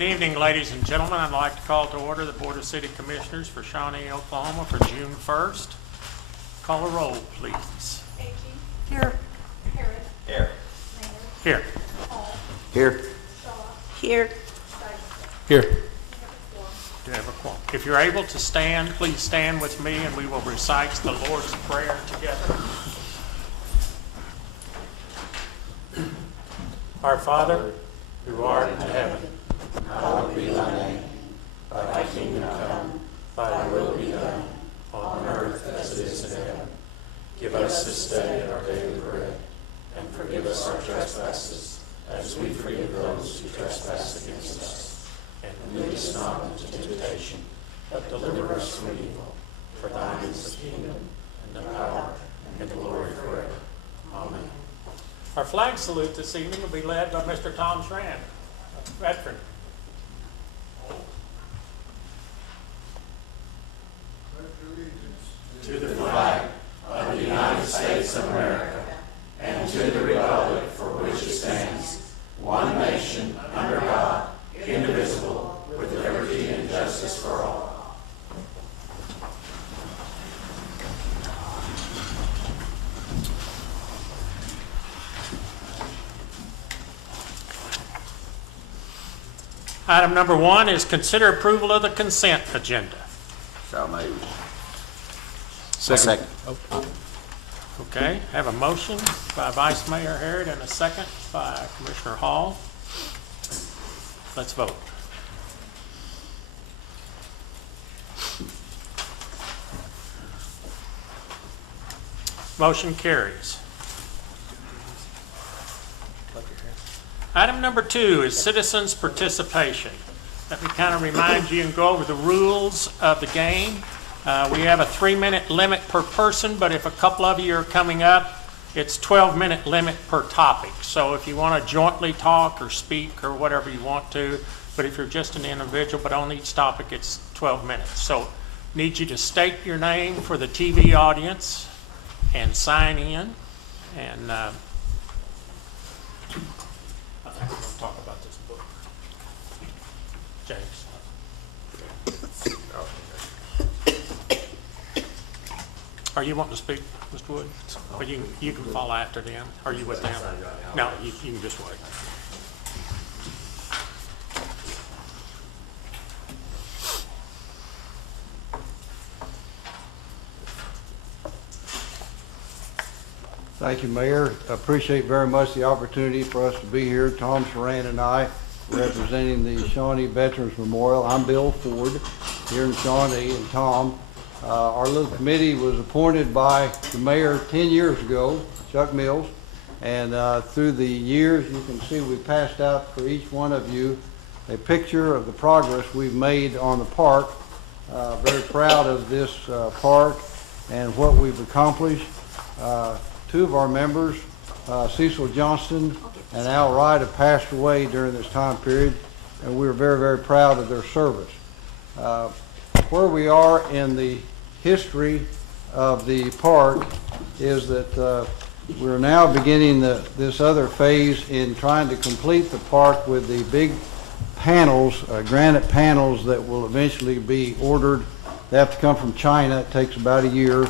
Good evening, ladies and gentlemen. I'd like to call to order the Board of City Commissioners for Shawnee, Oklahoma for June 1st. Call a roll, please. Akey. Here. Harris. Here. Mayor. Here. Hall. Here. Shaw. Here. Dyson. Here. We have a quorum. Do you have a quorum? If you're able to stand, please stand with me and we will recite the Lord's Prayer together. Our Father, who art in heaven, hallowed be thy name. Thy kingdom come, thy will be done, on earth as it is in heaven. Give us this day our daily bread, and forgive us our trespasses, as we forgive those who trespass against us. And lead us not into temptation, but deliver us from evil. For thine is the kingdom, and the power, and the glory forever. Amen. Our flag salute this evening will be led by Mr. Tom Schran, a veteran. To the flag of the United States of America and to the republic for which it stands, one nation, under God, indivisible, with liberty and justice for all. Item number 1 is consider approval of the consent agenda. So moved. Second. Okay, have a motion by Vice Mayor Harrod and a second by Commissioner Hall. Let's vote. Motion carries. Item number 2 is citizens' participation. Let me kind of remind you and go over the rules of the game. We have a 3-minute limit per person, but if a couple of you are coming up, it's 12-minute limit per topic. So if you want to jointly talk or speak or whatever you want to, but if you're just an individual, but on each topic, it's 12 minutes. So need you to state your name for the TV audience and sign in. And I think we're going to talk about this book. James. Are you wanting to speak, Mr. Wood? Or you can follow after them. Are you with them? No, you can just wait. Thank you, Mayor. Appreciate very much the opportunity for us to be here. Tom Schran and I representing the Shawnee Veterans Memorial. I'm Bill Ford here in Shawnee, and Tom. Our little committee was appointed by the mayor 10 years ago, Chuck Mills, and through the years you can see we passed out for each one of you a picture of the progress we've made on the park. Very proud of this park and what we've accomplished. Two of our members, Cecil Johnston and Al Wright, have passed away during this time period, and we are very, very proud of their service. Where we are in the history of the park is that we're now beginning this other phase in trying to complete the park with the big panels, granite panels that will eventually be ordered. They have to come from China. It takes about a year.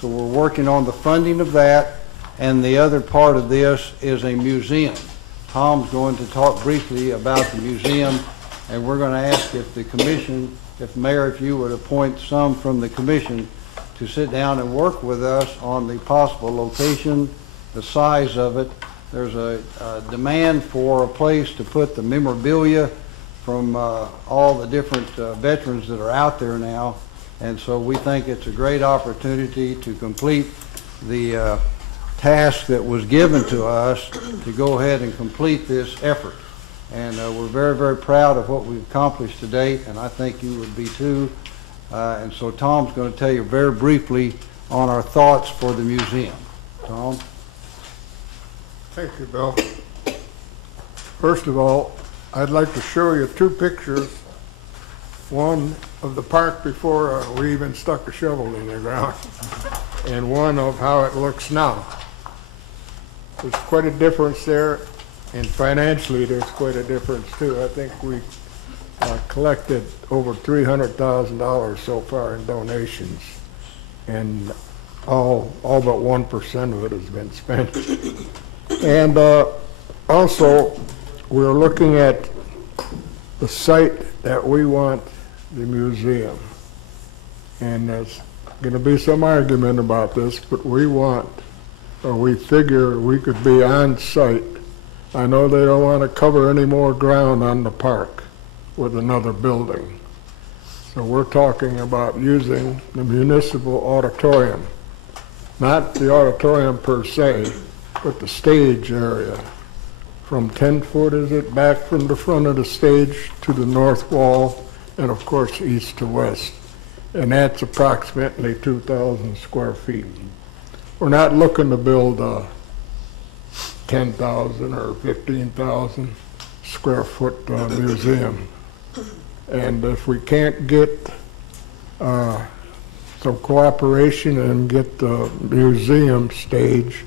So we're working on the funding of that, and the other part of this is a museum. Tom's going to talk briefly about the museum, and we're going to ask if the commission, if Mayor, if you would appoint some from the commission to sit down and work with us on the possible location, the size of it. There's a demand for a place to put the memorabilia from all the different veterans that are out there now. And so we think it's a great opportunity to complete the task that was given to us to go ahead and complete this effort. And we're very, very proud of what we've accomplished to date, and I think you would be too. And so Tom's going to tell you very briefly on our thoughts for the museum. Tom? Thank you, Bill. First of all, I'd like to show you two pictures. One of the park before we even stuck a shovel in the ground, and one of how it looks now. There's quite a difference there, and financially there's quite a difference too. I think we collected over $300,000 so far in donations, and all but 1% of it has been spent. And also, we're looking at the site that we want the museum. And there's going to be some argument about this, but we figure we could be on site. I know they don't want to cover any more ground on the park with another building. So we're talking about using the municipal auditorium. Not the auditorium per se, but the stage area. From 10 foot, is it, back from the front of the stage to the north wall, and of course east to west. And that's approximately 2,000 square feet. We're not looking to build a 10,000 or 15,000 square foot museum. And if we can't get some cooperation and get the museum stage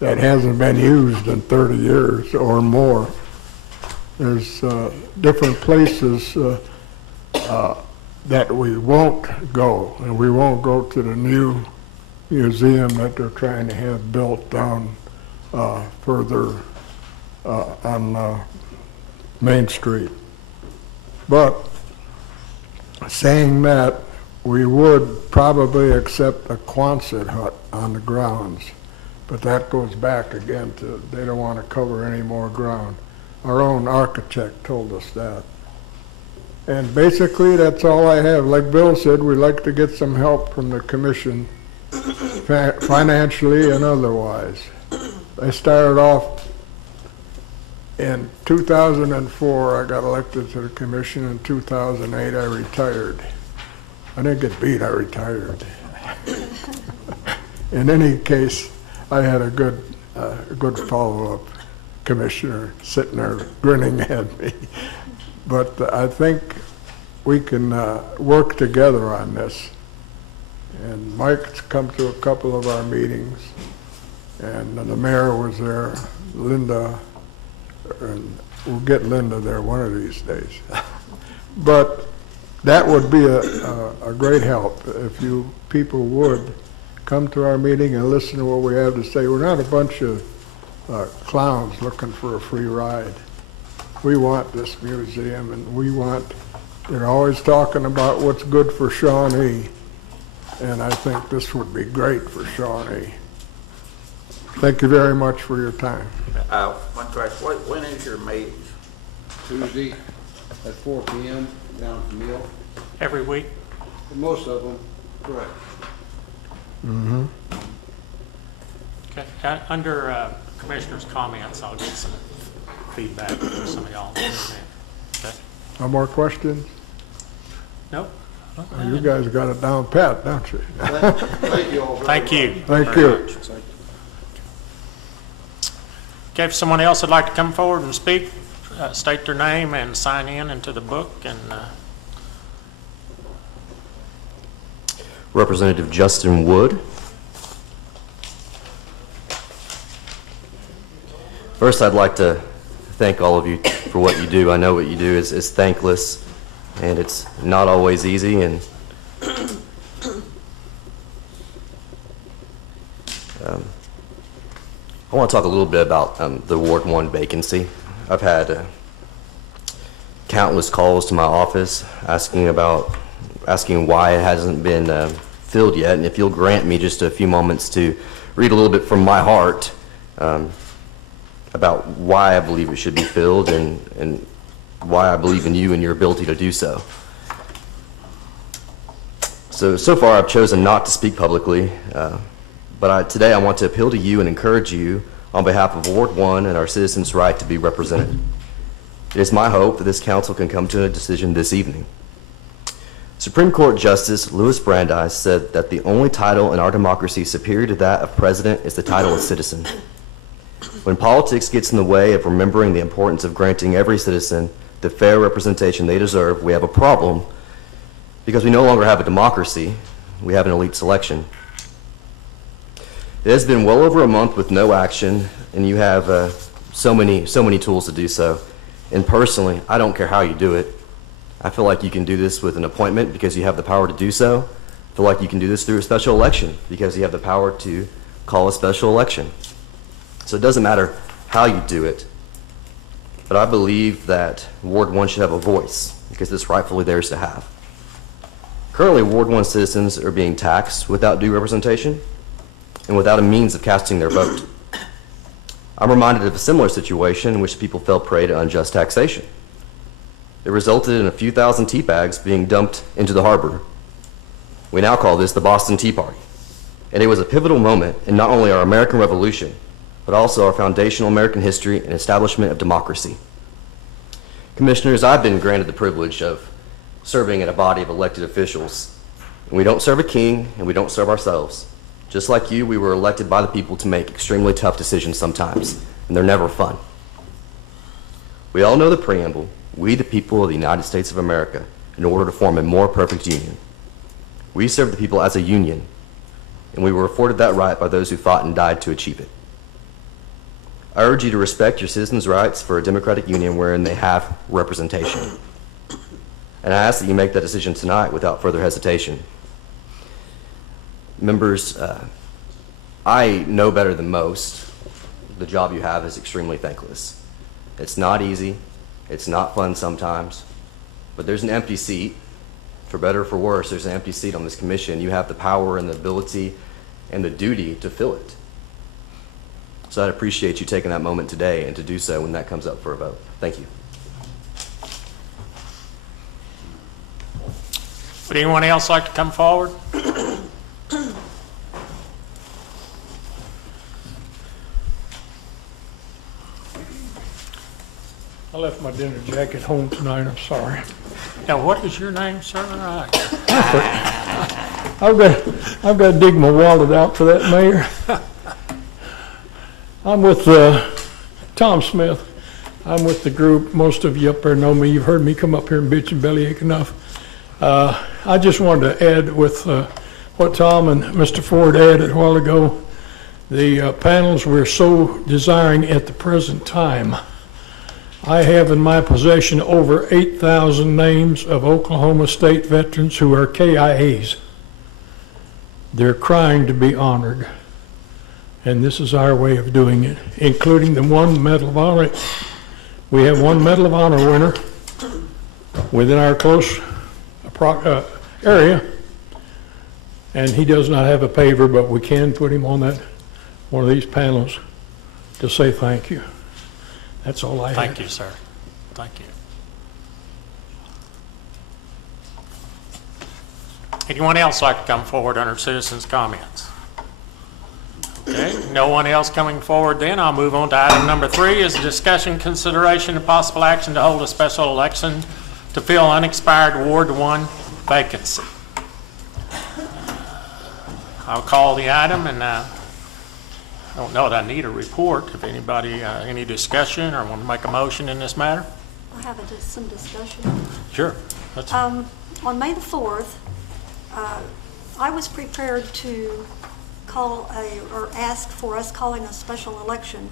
that hasn't been used in 30 years or more, there's different places that we won't go, and we won't go to the new museum that they're trying to have built down further on Main Street. But saying that, we would probably accept a Quonset hut on the grounds, but that goes back again to they don't want to cover any more ground. Our own architect told us that. And basically, that's all I have. Like Bill said, we'd like to get some help from the commission, financially and otherwise. I started off in 2004. I got elected to the commission. In 2008, I retired. I didn't get beat, I retired. In any case, I had a good follow-up commissioner sitting there grinning at me. But I think we can work together on this. And Mike's come to a couple of our meetings, and the mayor was there, Linda, and we'll get Linda there one of these days. But that would be a great help if you people would come to our meeting and listen to what we have to say. We're not a bunch of clowns looking for a free ride. We want this museum, and they're always talking about what's good for Shawnee, and I think this would be great for Shawnee. Thank you very much for your time. One question, when is your meeting? Tuesday at 4 p.m. down at the mill. Every week? For most of them, correct. Mm-hmm. Okay. Under commissioners' comments, I'll get some feedback from some of y'all. Okay. No more questions? Nope. You guys got it down pat, don't you? Thank you all very Thank much. you. Thank very you. much. Okay, if someone else would like to come forward and speak, state their name and sign in into the book. And Representative Justin Wood. First, I'd like to thank all of you for what you do. I know what you do is thankless, and it's not always easy. And I want to talk a little bit about the Ward 1 vacancy. I've had countless calls to my office asking why it hasn't been filled yet. And if you'll grant me just a few moments to read a little bit from my heart about why I believe it should be filled and why I believe in you and your ability to do so. So far I've chosen not to speak publicly, but today I want to appeal to you and encourage you on behalf of Ward 1 and our citizens' right to be represented. It is my hope that this council can come to a decision this evening. Supreme Court Justice Louis Brandeis said that the only title in our democracy superior to that of president is the title of citizen. When politics gets in the way of remembering the importance of granting every citizen the fair representation they deserve, we have a problem because we no longer have a democracy, we have an elite selection. It has been well over a month with no action, and you have so many tools to do so. And personally, I don't care how you do it. I feel like you can do this with an appointment because you have the power to do so. I feel like you can do this through a special election because you have the power to call a special election. So it doesn't matter how you do it, but I believe that Ward 1 should have a voice because it's rightfully theirs to have. Currently, Ward 1 citizens are being taxed without due representation and without a means of casting their vote. I'm reminded of a similar situation in which people fell prey to unjust taxation. It resulted in a few thousand tea bags being dumped into the harbor. We now call this the Boston Tea Party. And it was a pivotal moment in not only our American Revolution, but also our foundational American history and establishment of democracy. Commissioners, I've been granted the privilege of serving in a body of elected officials. And we don't serve a king, and we don't serve ourselves. Just like you, we were elected by the people to make extremely tough decisions sometimes, and they're never fun. We all know the preamble, we the people of the United States of America, in order to form a more perfect union. We serve the people as a union, and we were afforded that right by those who fought and died to achieve it. I urge you to respect your citizens' rights for a democratic union wherein they have representation. And I ask that you make that decision tonight without further hesitation. Members, I know better than most the job you have is extremely thankless. It's not easy, it's not fun sometimes, but there's an empty seat. For better or for worse, there's an empty seat on this commission. You have the power and the ability and the duty to fill it. So I'd appreciate you taking that moment today and to do so when that comes up for a vote. Thank you. Would anyone else like to come forward? I left my dinner jacket home tonight, I'm sorry. Now, what is your name, sir? I've got to dig my wallet out for that, Mayor. I'm with Tom Smith. I'm with the group. Most of you up there know me. You've heard me come up here and bitch and bellyache enough. I just wanted to add with what Tom and Mr. Ford added a while ago. The panels we're so desiring at the present time. I have in my possession over 8,000 names of Oklahoma State veterans who are KIAs. They're crying to be honored. And this is our way of doing it, including the one Medal of Honor. We have one Medal of Honor winner within our close area, and he does not have a paver, but we can put him on that one of these panels to say thank you. That's all I have. Thank you, sir. Thank you. Anyone else like to come forward under citizens' comments? Okay, no one else coming forward then. I'll move on to item number 3 is discussion, consideration, and possible action to hold a special election to fill unexpired Ward 1 vacancy. I'll call the item, and I don't know that I need a report. If anybody, any discussion or want to make a motion in this matter? I have some discussion. Sure. On May the 4th, I was prepared to call or ask for us calling a special election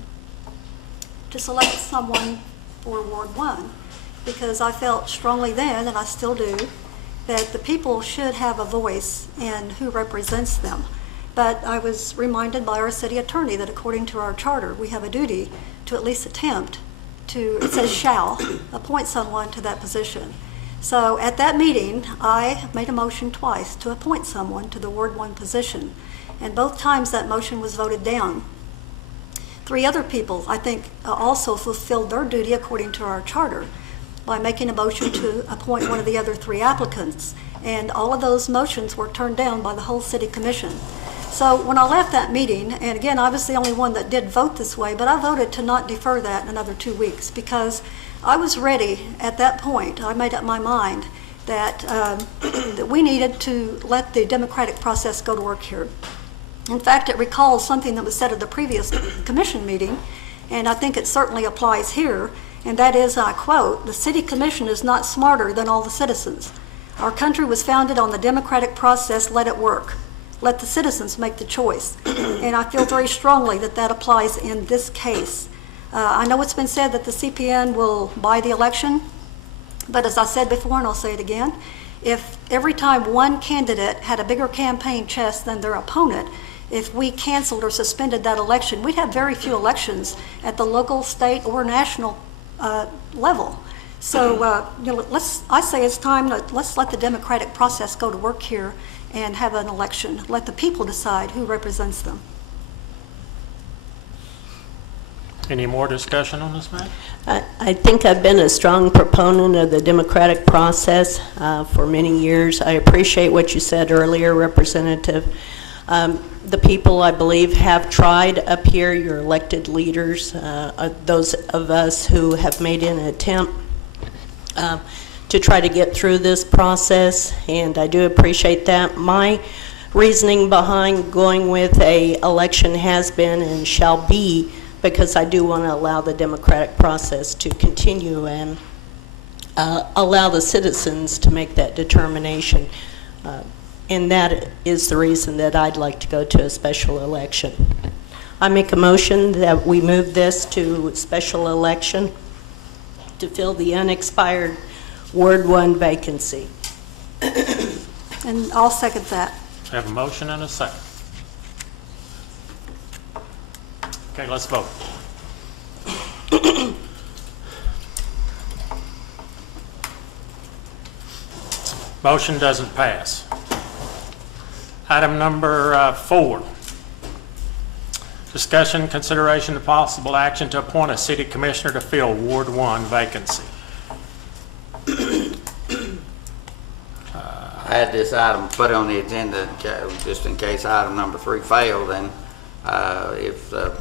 to select someone for Ward 1, because I felt strongly then, and I still do, that the people should have a voice in who represents them. But I was reminded by our city attorney that according to our charter, we have a duty to at least attempt to, it says shall, appoint someone to that position. So at that meeting, I made a motion twice to appoint someone to the Ward 1 position. And both times that motion was voted down. 3 other people, I think, also fulfilled their duty according to our charter by making a motion to appoint one of the other 3 applicants. And all of those motions were turned down by the whole city commission. So when I left that meeting, and again, I was the only one that did vote this way, but I voted to not defer that another 2 weeks because I was ready at that point. I made up my mind that, that we needed to let the democratic process go to work here. In fact, it recalls something that was said at the previous commission meeting, and I think it certainly applies here, and that is, I quote, "The city commission is not smarter than all the citizens. Our country was founded on the democratic process, let it work. Let the citizens make the choice." And I feel very strongly that that applies in this case. I know it's been said that the CPN will buy the election. But as I said before, and I'll say it again, if every time one candidate had a bigger campaign chest than their opponent, if we canceled or suspended that election, we'd have very few elections at the local, state, or national level. So, I say it's time let's let the democratic process go to work here and have an election. Let the people decide who represents them. Any more discussion on this matter? I think I've been a strong proponent of the democratic process for many years. I appreciate what you said earlier, Representative. The people, I believe, have tried up here, your elected leaders, those of us who have made an attempt to try to get through this process, and I do appreciate that. My reasoning behind going with an election has been and shall be because I do want to allow the democratic process to continue and allow the citizens to make that determination. And that is the reason that I'd like to go to a special election. I make a motion that we move this to a special election to fill the unexpired Ward 1 vacancy. And I'll second that. I have a motion and a second. Okay, let's vote. Motion doesn't pass. Item number 4. Discussion, consideration, and possible action to appoint a city commissioner to fill Ward 1 vacancy. I had this item put on the agenda just in case item number 3 failed, and if the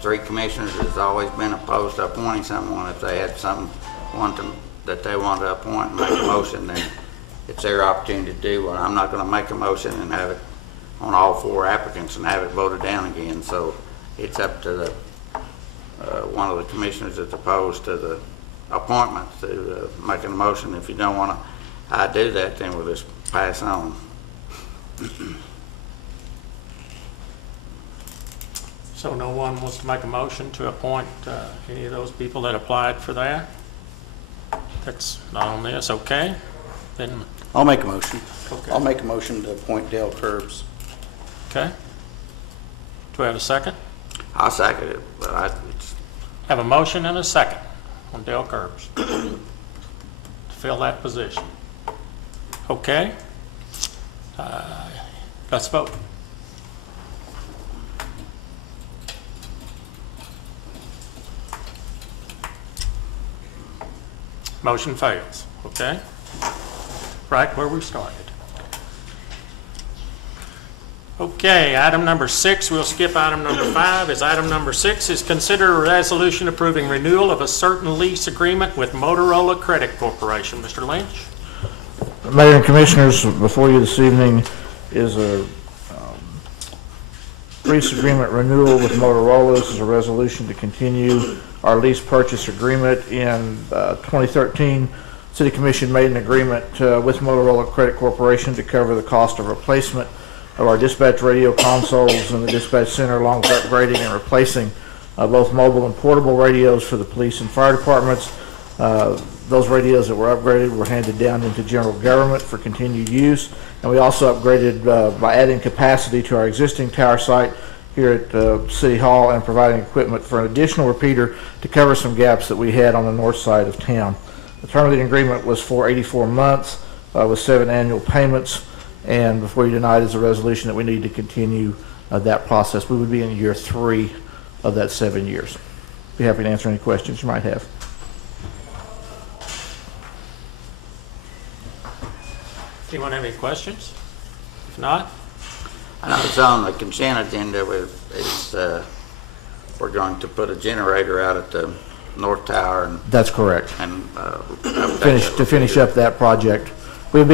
3 commissioners has always been opposed to appointing someone, if they had something that they wanted to appoint and make a motion, then it's their opportunity to do one. I'm not going to make a motion and have it on all 4 applicants and have it voted down again. So it's up to the one of the commissioners that's opposed to the appointment to make a motion. If you don't want to do that, then we'll just pass on. So no one wants to make a motion to appoint any of those people that applied for that? That's not on this, okay? Then, I'll make a motion. Okay. I'll make a motion to appoint Dale Curbs. okay. Do we have a second? I'll second it, but Have a motion and a second on Dale Curbs to fill that position. Okay. Let's vote. Motion fails, okay? Right where we started. Okay, item number 6, we'll skip item number 5, as item number 6 is consider a resolution approving renewal of a certain lease agreement with Motorola Credit Corporation. Mr. Lynch? Mayor and Commissioners, before you this evening is a lease agreement renewal with Motorola. This is a resolution to continue our lease purchase agreement. In 2013, City Commission made an agreement with Motorola Credit Corporation to cover the cost of replacement of our dispatch radio consoles in the dispatch center, along with upgrading and replacing both mobile and portable radios for the police and fire departments. Those radios that were upgraded were handed down into general government for continued use, and we also upgraded by adding capacity to our existing tower site here at City Hall and providing equipment for an additional repeater to cover some gaps that we had on the north side of town. The term of the agreement was for 84 months with 7 annual payments, and before you deny it is a resolution that we need to continue that process. We would be in year 3 of that 7 years. Be happy to answer any questions you might have. Anyone have any questions? If not, I know it's on the consent agenda. We're going to put a generator out at the North Tower and That's correct. Finish up that project. We have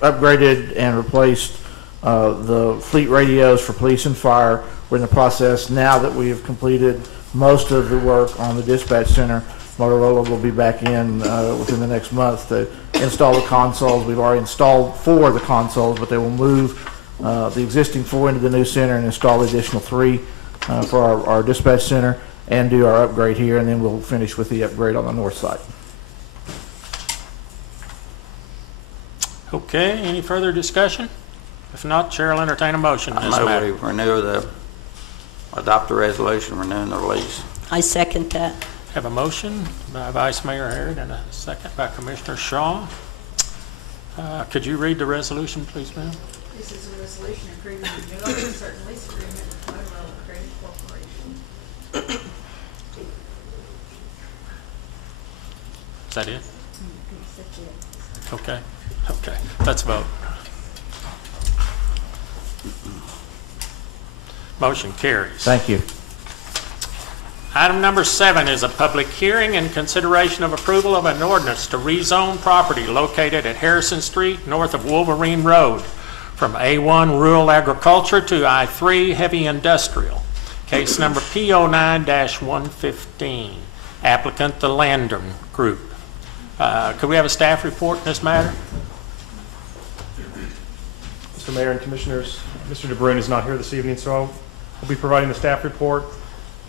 upgraded and replaced the fleet radios for police and fire. We're in the process now that we have completed most of the work on the dispatch center. Motorola will be back in within the next month to install the consoles. We've already installed 4 of the consoles, but they will move the existing 4 into the new center and install the additional 3 for our dispatch center. and do our upgrade here, and then we'll finish with the upgrade on the north side. Okay, any further discussion? If not, Chair will entertain a motion in this I matter. move we adopt the resolution renewing the lease. I second that. Have a motion by Vice Mayor Harrod and a second by Commissioner Shaw. Could you read the resolution, please, ma'am? This is a resolution approving the renewal of a certain lease agreement with Motorola Credit Corporation. Is that it? Okay, okay, let's vote. Motion carries. Thank you. Item number 7 is a public hearing and consideration of approval of an ordinance to rezone property located at Harrison Street north of Wolverine Road from A1 Rural Agriculture to I3 Heavy Industrial. Case number P09-115. Applicant, the Landrum Group. Could we have a staff report in this matter? Mr. Mayor and Commissioners, Mr. DeBruyne is not here this evening, so I'll be providing the staff report.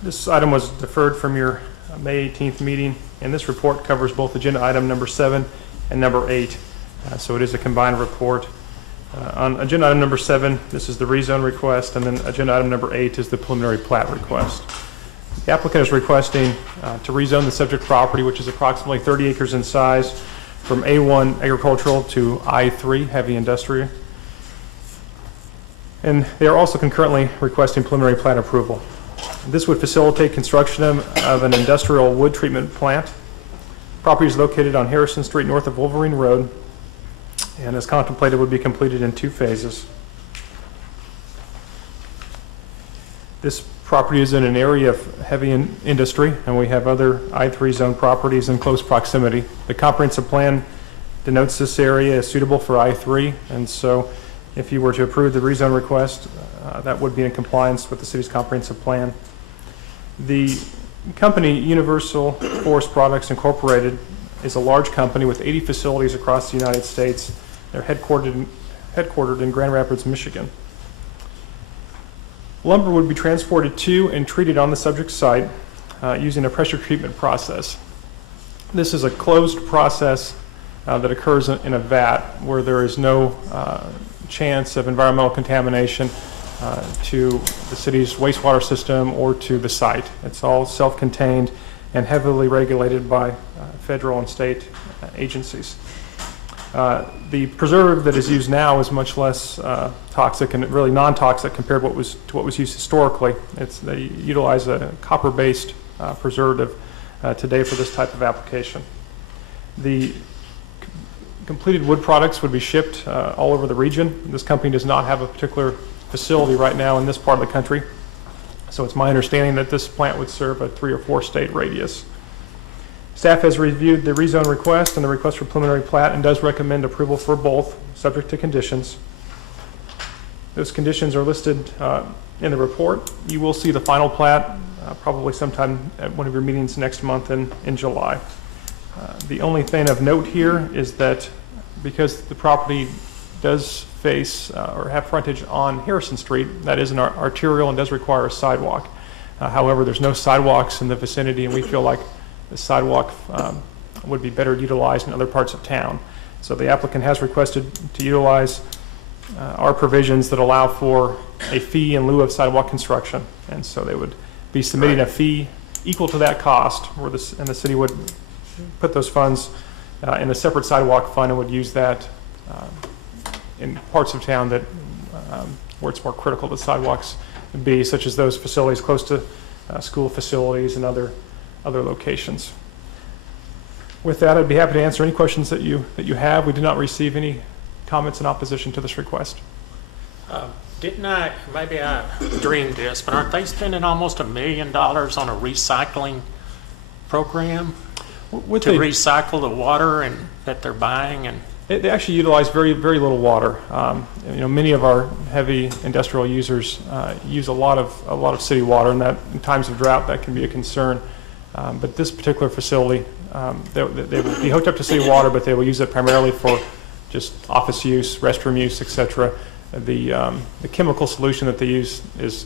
This item was deferred from your May 18th meeting, and this report covers both agenda item number 7 and number 8. So it is a combined report. On agenda item number 7, this is the rezone request, and then agenda item number 8 is the preliminary plat request. The applicant is requesting to rezone the subject property, which is approximately 30 acres in size, from A1 agricultural to I3 heavy industrial. And they are also concurrently requesting preliminary plat approval. This would facilitate construction of an industrial wood treatment plant. Property is located on Harrison Street north of Wolverine Road, and as contemplated would be completed in 2 phases. This property is in an area of heavy industry, and we have other I3 zone properties in close proximity. The comprehensive plan denotes this area as suitable for I3, and so if you were to approve the rezone request, that would be in compliance with the city's comprehensive plan. The company, Universal Forest Products Incorporated, is a large company with 80 facilities across the United States. They're headquartered in Grand Rapids, Michigan. Lumber would be transported to and treated on the subject site using a pressure treatment process. This is a closed process that occurs in a vat where there is no chance of environmental contamination to the city's wastewater system or to the site. It's all self-contained and heavily regulated by federal and state agencies. The preservative that is used now is much less toxic and really non-toxic compared to what was used historically. They utilize a copper-based preservative today for this type of application. The completed wood products would be shipped all over the region. This company does not have a particular facility right now in this part of the country, so it's my understanding that this plant would serve a 3 or 4 state radius. Staff has reviewed the rezone request and the request for preliminary plat and does recommend approval for both, subject to conditions. Those conditions are listed in the report. You will see the final plat probably sometime at one of your meetings next month in July. The only thing of note here is that because the property does face or have frontage on Harrison Street, that is an arterial and does require a sidewalk. However, there's no sidewalks in the vicinity, and we feel like the sidewalk would be better utilized in other parts of town. So the applicant has requested to utilize our provisions that allow for a fee in lieu of sidewalk construction. And so they would be submitting a fee equal to that cost, and the city would put those funds in a separate sidewalk fund and would use that in parts of town that where it's more critical that sidewalks be, such as those facilities close to school facilities and other locations. With that, I'd be happy to answer any questions that you have. We did not receive any comments in opposition to this request. Maybe I dreamed this, but aren't they spending almost $1 million on a recycling program to recycle the water that they're buying? And they actually utilize very, very little water. Many of our heavy industrial users use a lot of city water, and that in times of drought that can be a concern. But this particular facility, they will be hooked up to city water, but they will use it primarily for just office use, restroom use, etc. The chemical solution that they use is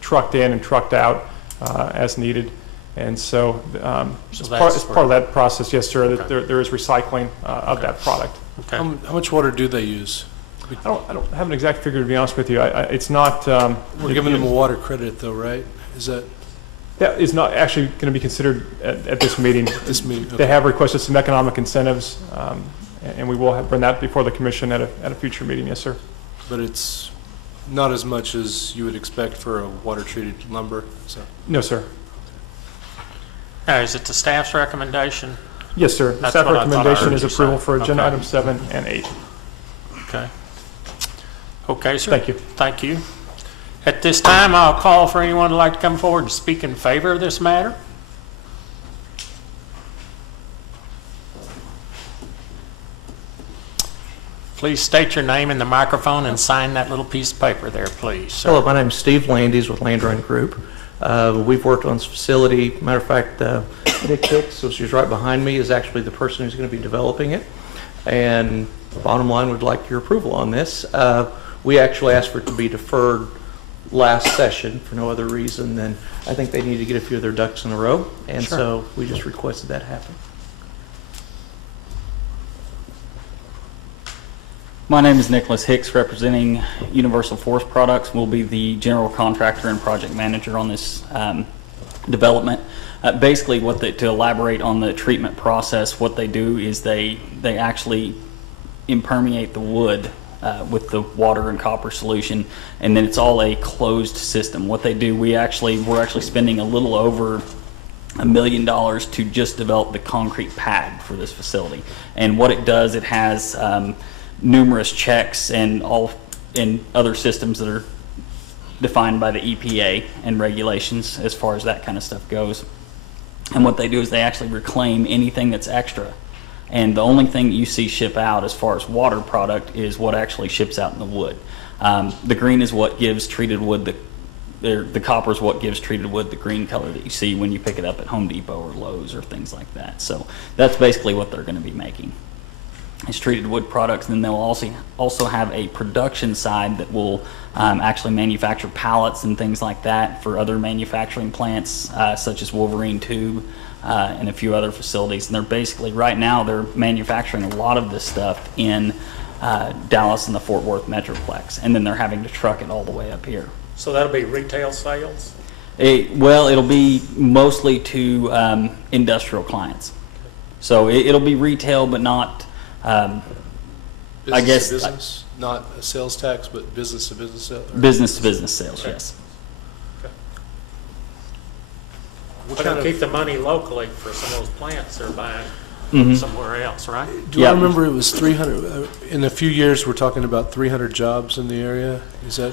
trucked in and trucked out as needed. And so, So as that's part of that process, yes, sir, that Okay. there is recycling of that product. Okay. How much water do they use? I don't have an exact figure, to be honest with you. It's not. We're giving them a water credit though, right? Is that That is not actually going to be considered at this meeting. this meeting? They have requested some economic incentives, and we will bring that before the commission at a future meeting, yes, sir. But it's not as much as you would expect for a water-treated lumber, so. No, sir. Now, is it the staff's recommendation? Yes, sir. The That's staff what I thought I recommendation heard is you approval say. for agenda Okay. items 7 and 8. Okay. Okay, sir. Thank you. Thank you. At this time, I'll call for anyone who'd like to come forward and speak in favor of this matter. Please state your name in the microphone and sign that little piece of paper there, please, sir. Hello, my name's Steve Landes with Landrun Group. We've worked on this facility. Matter of fact, Nick Hicks, which is right behind me, is actually the person who's going to be developing it. And bottom line, we'd like your approval on this. We actually asked for it to be deferred last session for no other reason than I think they need to get a few of their ducks in a row. And Sure. so we just requested that happen. My name is Nicholas Hicks, representing Universal Forest Products. We'll be the general contractor and project manager on this development. Basically, to elaborate on the treatment process, what they do is they actually impermeate the wood with the water and copper solution, and then it's all a closed system. What they do, we're actually spending a little over $1 million to just develop the concrete pad for this facility. And what it does, it has numerous checks and other systems that are defined by the EPA and regulations as far as that kind of stuff goes. And what they do is they actually reclaim anything that's extra. And the only thing you see ship out as far as water product is what actually ships out in the wood. The green is what gives treated wood the copper is what gives treated wood the green color that you see when you pick it up at Home Depot or Lowe's or things like that. So that's basically what they're going to be making. It's treated wood products. And then they'll also have a production side that will actually manufacture pallets and things like that for other manufacturing plants, such as Wolverine Tube and a few other facilities. And they're basically, right now, they're manufacturing a lot of this stuff in Dallas and the Fort Worth Metroplex. And then they're having to truck it all the way up here. So that'll be retail sales? It'll be mostly to industrial clients. So it'll be retail, but not... I guess Business to business, not a sales tax, but business to business sales? business to business sales, yes. We're going to keep the money locally for some of those plants they're buying Mhm. somewhere else, right? Do I remember it was 300, in a few years, we're talking about 300 jobs in the area? Is that?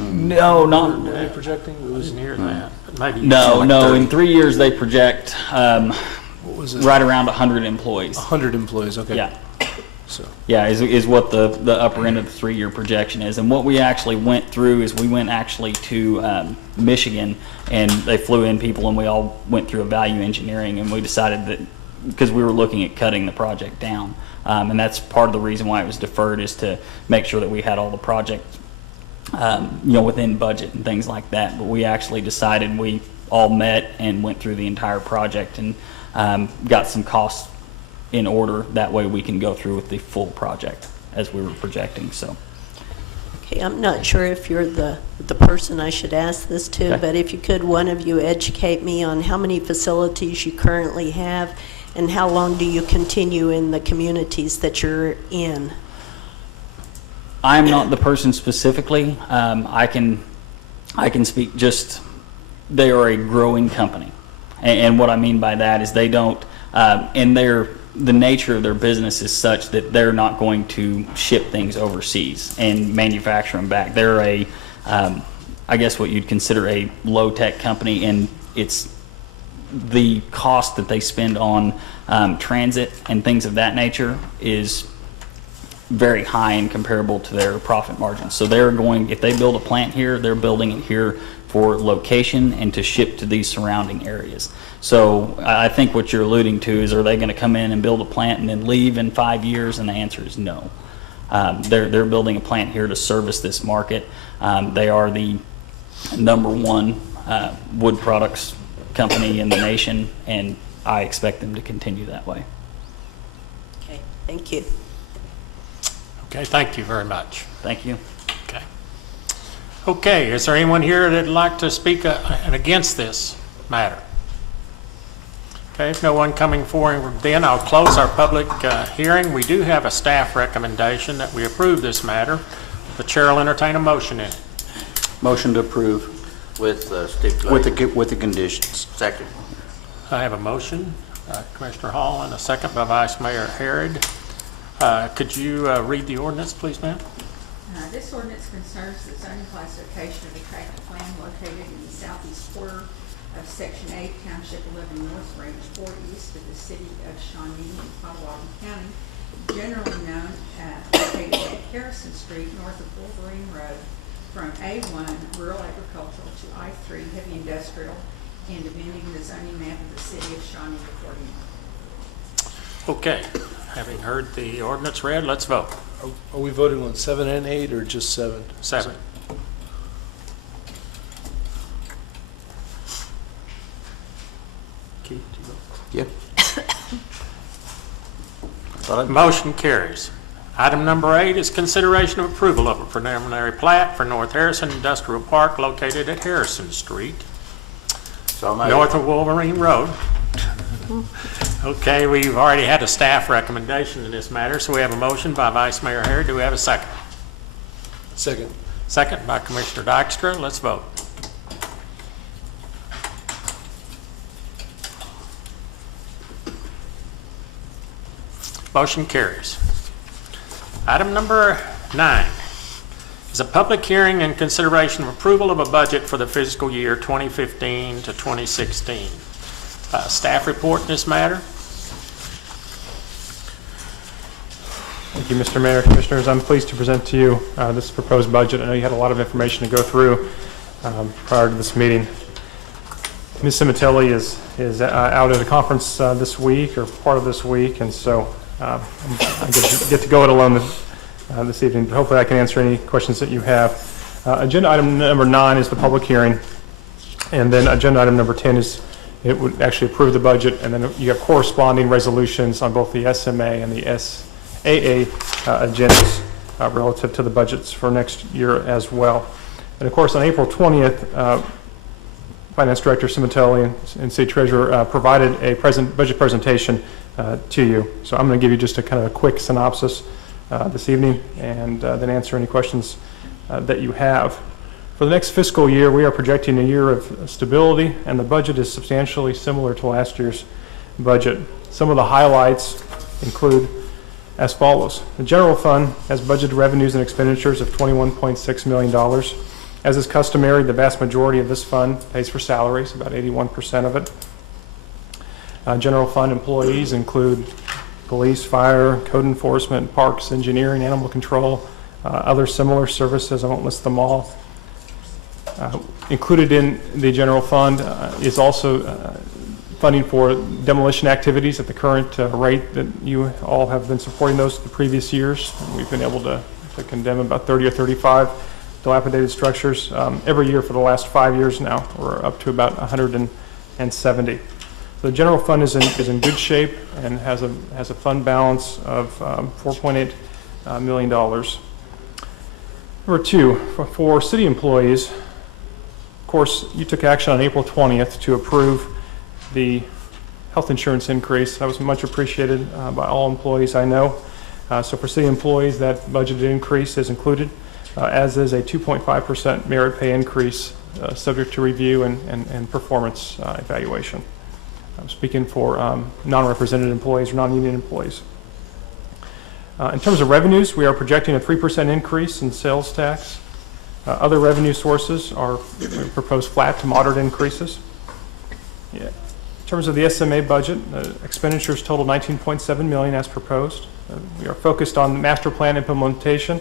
No, not. What are they projecting? It was Near that, but maybe. No, like no. 30. In 3 years, they project What was it? right around 100 employees. 100 employees, okay. Yeah. So, Yeah, is what the upper end of the 3-year projection is. And what we actually went through is we went actually to Michigan, and they flew in people, and we all went through a value engineering, and we decided that, because we were looking at cutting the project down, and that's part of the reason why it was deferred, is to make sure that we had all the projects within budget and things like that. But we actually decided, we all met and went through the entire project and got some costs in order. That way we can go through with the full project as we were projecting. So Okay, I'm not sure if you're the person I should ask this to, Okay. but if you could, one of you educate me on how many facilities you currently have and how long do you continue in the communities that you're in? I'm not the person specifically. I can speak just, they are a growing company. And what I mean by that is they don't, the nature of their business is such that they're not going to ship things overseas and manufacture them back. They're I guess what you'd consider a low-tech company, and it's the cost that they spend on transit and things of that nature is very high and comparable to their profit margins. So they're going, if they build a plant here, they're building it here for location and to ship to these surrounding areas. So I think what you're alluding to is, are they going to come in and build a plant and then leave in 5 years? And the answer is no. They're building a plant here to service this market. They are the #1 wood products company in the nation, and I expect them to continue that way. Okay, thank you. Okay, thank you very much. Thank you. Okay. Okay, is there anyone here that'd like to speak against this matter? Okay, if no one coming forward, then I'll close our public hearing. We do have a staff recommendation that we approve this matter. The chair will entertain a motion in it. Motion to approve With stipulation. with the conditions. Second. I have a motion, Commissioner Hall, and a second by Vice Mayor Harrod. Could you read the ordinance, please, ma'am? This ordinance concerns the zoning classification of a tract of land located in the southeast quarter of Section 8, Township 11 North, Range 4 East of the city of Shawnee in Potawatomi County, generally known located at Harrison Street, north of Wolverine Road, from A1 rural agricultural to I3 heavy industrial, and amending the zoning map of the city of Shawnee accordingly. Okay, having heard the ordinance read, let's vote. Are we voting on 7 and 8 or just 7? 7. Keith, do you vote? Yeah. Motion carries. Item number 8 is consideration of approval of a preliminary plat for North Harrison Industrial Park located at Harrison Street, So moved. north of Wolverine Road. Okay, we've already had a staff recommendation in this matter, so we have a motion by Vice Mayor Harrod. Do we have a second? Second. Second by Commissioner Dykstra. Let's vote. Motion carries. Item number 9 is a public hearing and consideration of approval of a budget for the fiscal year 2015 to 2016. Staff report in this matter. Thank you, Mr. Mayor, Commissioners. I'm pleased to present to you this proposed budget. I know you had a lot of information to go through prior to this meeting. Ms. Simitelli is out at a conference this week, or part of this week, and so I get to go it alone this evening, but hopefully I can answer any questions that you have. Agenda item number 9 is the public hearing, and then agenda item number 10 is it would actually approve the budget, and then you have corresponding resolutions on both the SMA and the SAA agendas relative to the budgets for next year as well. And of course, on April 20th, Finance Director Simitelli and City Treasurer provided a budget presentation to you. So I'm going to give you just a kind of a quick synopsis this evening, and then answer any questions that you have. For the next fiscal year, we are projecting a year of stability, and the budget is substantially similar to last year's budget. Some of the highlights include as follows. The general fund has budgeted revenues and expenditures of $21.6 million. As is customary, the vast majority of this fund pays for salaries, about 81% of it. General fund employees include police, fire, code enforcement, parks, engineering, animal control, other similar services. I won't list them all. Included in the general fund is also funding for demolition activities at the current rate that you all have been supporting those the previous years. We've been able to condemn about 30 or 35 dilapidated structures every year for the last 5 years now. We're up to about 170. The general fund is in good shape and has a fund balance of $4.8 million. Number 2, for city employees, of course, you took action on April 20th to approve the health insurance increase. That was much appreciated by all employees I know. So for city employees, that budgeted increase is included, as is a 2.5% merit pay increase subject to review and performance evaluation. I'm speaking for non-represented employees or non-union employees. In terms of revenues, we are projecting a 3% increase in sales tax. Other revenue sources are proposed flat to moderate increases. Yeah. In terms of the SMA budget, expenditures total $19.7 million as proposed. We are focused on master plan implementation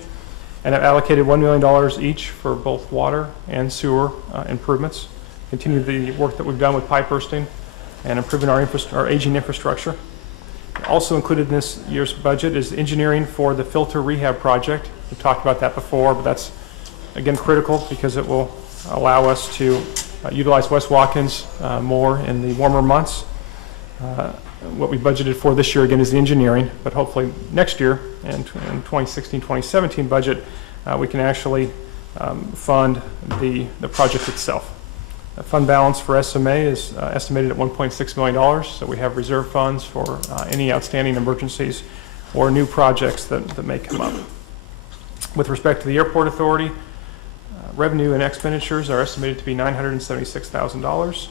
and have allocated $1 million each for both water and sewer improvements. Continue the work that we've done with pipe bursting and improving our aging infrastructure. Also included in this year's budget is engineering for the filter rehab project. We've talked about that before, but that's again critical because it will allow us to utilize West Watkins more in the warmer months. What we budgeted for this year, again, is the engineering, but hopefully next year, in 2016-2017 budget, we can actually fund the project itself. The fund balance for SMA is estimated at $1.6 million, so we have reserve funds for any outstanding emergencies or new projects that may come up. With respect to the Airport Authority, revenue and expenditures are estimated to be $976,000.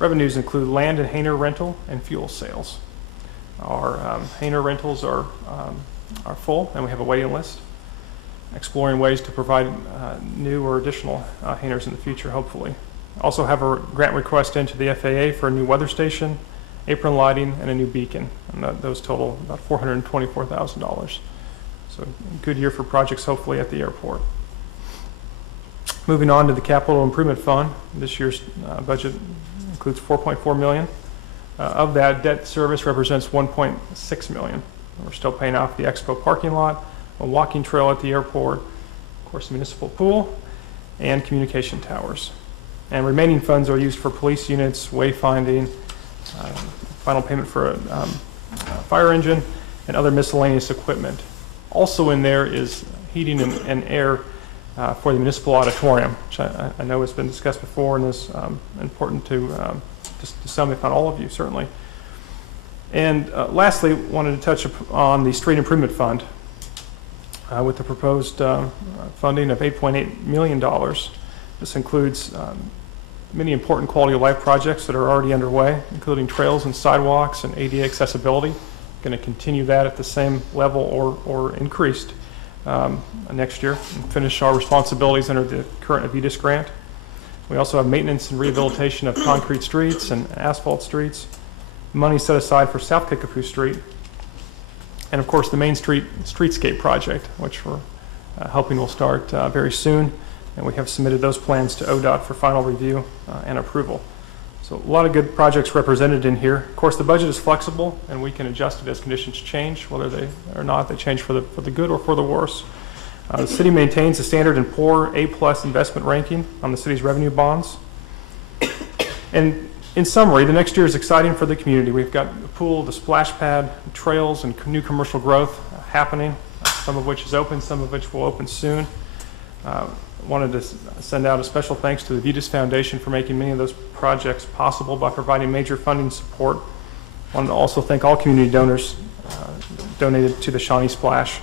Revenues include land and hangar rental and fuel sales. Our hangar rentals are full, and we have a waiting list. Exploring ways to provide new or additional hangars in the future, hopefully. Also have a grant request into the FAA for a new weather station, apron lighting, and a new beacon. And those total about $424,000. So good year for projects, hopefully, at the airport. Moving on to the Capital Improvement Fund. This year's budget includes $4.4 million. Of that, debt service represents $1.6 million. We're still paying off the Expo parking lot, a walking trail at the airport, of course, the municipal pool, and communication towers. And remaining funds are used for police units, wayfinding, final payment for a fire engine, and other miscellaneous equipment. Also in there is heating and air for the municipal auditorium, which I know has been discussed before and is important to some, if not all of you, certainly. And lastly, wanted to touch on the Street Improvement Fund with the proposed funding of $8.8 million. This includes many important quality of life projects that are already underway, including trails and sidewalks and ADA accessibility. Going to continue that at the same level or increased next year and finish our responsibilities under the current Avitas grant. We also have maintenance and rehabilitation of concrete streets and asphalt streets, money set aside for South Kickapoo Street, and of course the Main Street Streetscape project, which we're hoping will start very soon, and we have submitted those plans to ODOT for final review and approval. So a lot of good projects represented in here. Of course, the budget is flexible, and we can adjust it as conditions change, whether they or not they change for the good or for the worse. The city maintains a Standard & Poor A+ investment ranking on the city's revenue bonds. And in summary, the next year is exciting for the community. We've got the pool, the splash pad, trails, and new commercial growth happening, some of which is open, some of which will open soon. Wanted to send out a special thanks to the Avitas Foundation for making many of those projects possible by providing major funding support. Wanted to also thank all community donors donated to the Shawnee Splash.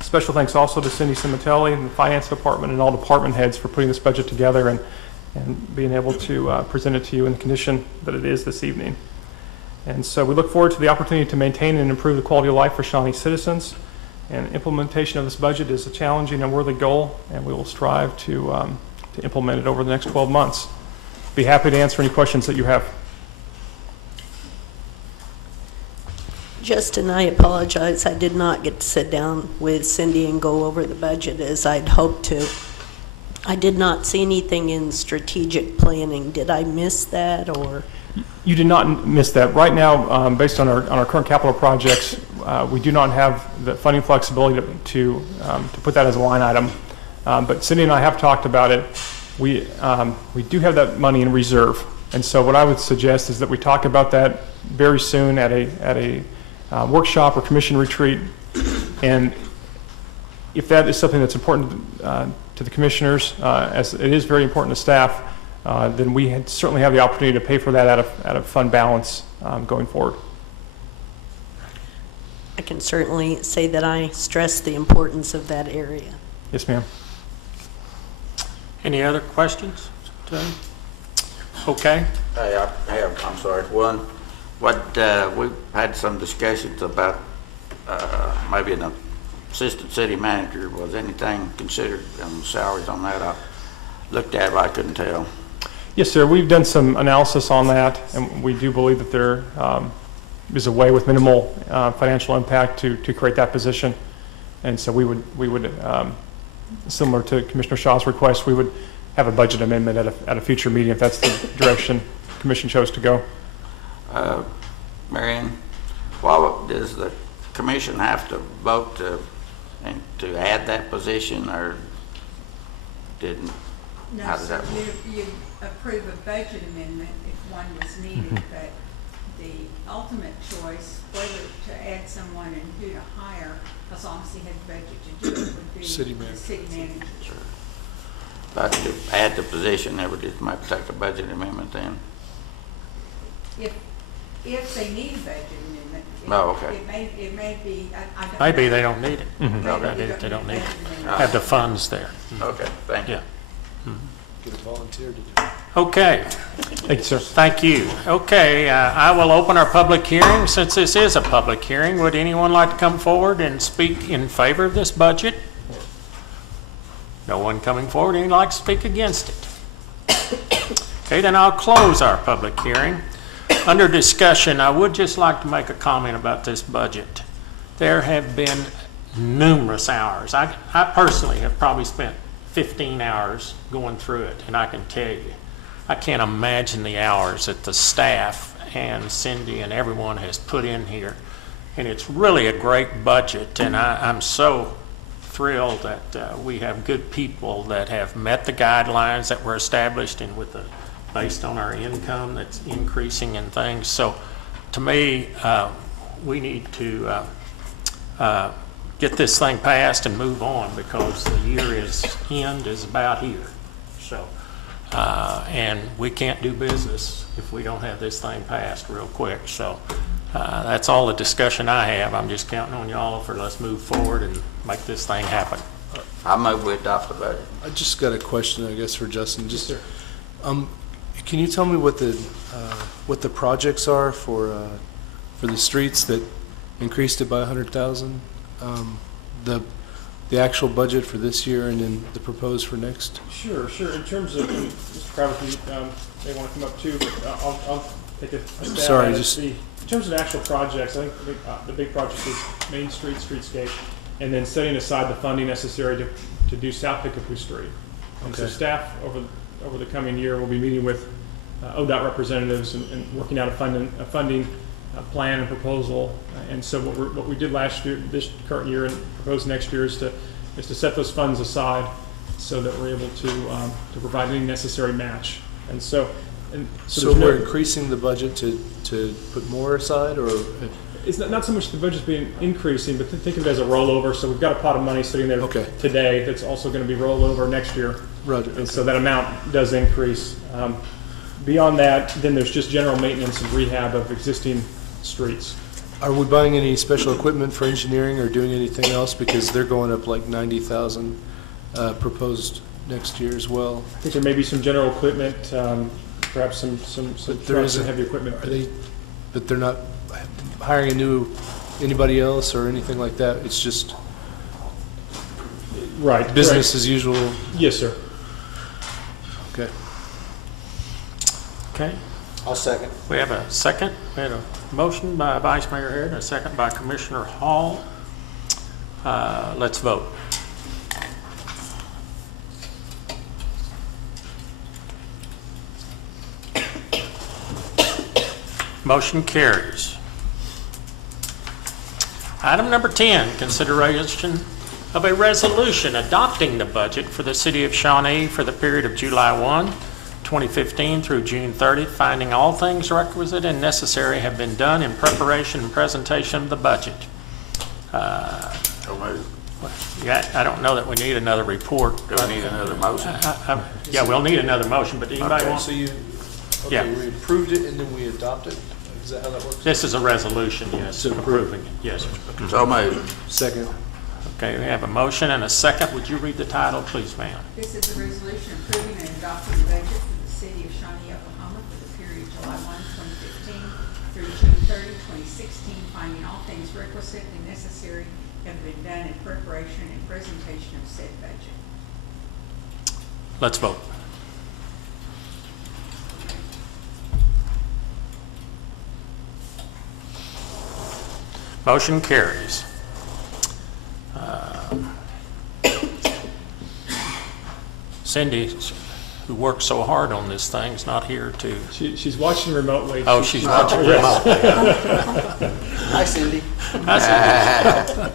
Special thanks also to Cindy Cimatelli and the Finance Department and all department heads for putting this budget together and being able to present it to you in the condition that it is this evening. And so we look forward to the opportunity to maintain and improve the quality of life for Shawnee citizens. And implementation of this budget is a challenging and worthy goal, and we will strive to implement it over the next 12 months. Be happy to answer any questions that you have. Justin, I apologize. I did not get to sit down with Cindy and go over the budget as I'd hoped to. I did not see anything in strategic planning. Did I miss that, or? You did not miss that. Right now, based on our current capital projects, we do not have the funding flexibility to put that as a line item. But Cindy and I have talked about it. We do have that money in reserve, and so what I would suggest is that we talk about that very soon at a workshop or commission retreat. And if that is something that's important to the commissioners, as it is very important to staff, then we certainly have the opportunity to pay for that out of fund balance going forward. I can certainly say that I stress the importance of that area. Yes, ma'am. Any other questions? Okay. Hey, I have, I'm sorry, one. We've had some discussions about maybe an assistant city manager. Was anything considered on salaries on that? I looked at it, but I couldn't tell. Yes, sir. We've done some analysis on that, and we do believe that there is a way with minimal financial impact to create that position. And so we would similar to Commissioner Shaw's request, we would have a budget amendment at a future meeting if that's the direction the commission chose to go. Marion, well, does the commission have to vote to add that position, or didn't? No, How does sir, that work? you approve a budget amendment if one was needed, but the ultimate choice, whether to add someone and who to hire, as long as he had the budget to do it, would be City the manager. city manager. If I could add the position, never did might take a budget amendment then. If they need a budget amendment. Oh, okay. It may be, I don't. Maybe they don't need it. Maybe They don't need it. budget Have the funds there. Okay, thank you. Yeah. Get a volunteer to do it. Okay. Thank you, sir. Thank you. Okay, I will open our public hearing. Since this is a public hearing, would anyone like to come forward and speak in favor of this budget? No one coming forward. Anyone like to speak against it? Okay, then I'll close our public hearing. Under discussion, I would just like to make a comment about this budget. There have been numerous hours. I personally have probably spent 15 hours going through it, and I can tell you, I can't imagine the hours that the staff and Cindy and everyone has put in here. And it's really a great budget, and I'm so thrilled that we have good people that have met the guidelines that were established and with the based on our income that's increasing and things. So to me, we need to get this thing passed and move on because the end is about here. So, and we can't do business if we don't have this thing passed real quick. So that's all the discussion I have. I'm just counting on y'all for let's move forward and make this thing happen. I move we adopt the budget. I just got a question, I guess, for Justin. Just, can you tell me what the projects are for the streets that increased it by 100,000? The actual budget for this year and then the proposed for next? Sure. In terms of, Mr. Crabtree, they want to come up too, but I'll take a stab Sorry, at it. just- In terms of actual projects, I think the big project is Main Street, streetscape, and then setting aside the funding necessary to do South Kickapoo Street. And so Okay. staff over the coming year will be meeting with ODOT representatives and working out a funding plan and proposal. And so what we did last year, this current year, and propose next year is to set those funds aside so that we're able to provide any necessary match. And so So there's we're no, increasing the budget to put more aside, or? it's not so much the budget's being increasing, but think of it as a rollover. So we've got a pot of money sitting there Okay. today that's also going to be rolled over next year. Roger. And so that amount does increase. Beyond that, then there's just general maintenance and rehab of existing streets. Are we buying any special equipment for engineering or doing anything else? Because they're going up like 90,000 proposed next year as well. I think there may be some general equipment, perhaps some But there trucks isn't- and heavy equipment. But they're not hiring anybody else or anything like that? It's just Right. business correct. as usual? Yes, sir. Okay. Okay. I'll second. We have a second. We had a motion by Vice Mayor Harrod, a second by Commissioner Hall. Let's vote. Motion carries. Item number 10, consideration of a resolution adopting the budget for the City of Shawnee for the period of July 1, 2015 through June 30, finding all things requisite and necessary have been done in preparation and presentation of the budget. So move. Yeah, I don't know that we need another report. Do we need another motion? Yeah, we'll need another motion, but anybody Okay, want? so you, Yeah. okay, we approved it and then we adopted? Is that how that works? This is a resolution, yes, To approve. approving it, yes. So move. Second. Okay, we have a motion and a second. Would you read the title, please, ma'am? This is a resolution approving and adopting the budget for the city of Shawnee, Oklahoma for the period July 1, 2015 through June 30, 2016, finding all things requisite and necessary have been done in preparation and presentation of said budget. Let's vote. Motion carries. Cindy, who worked so hard on this thing, is not here to... She's watching remotely. Oh, she's watching remotely. Hi, Cindy. That's it.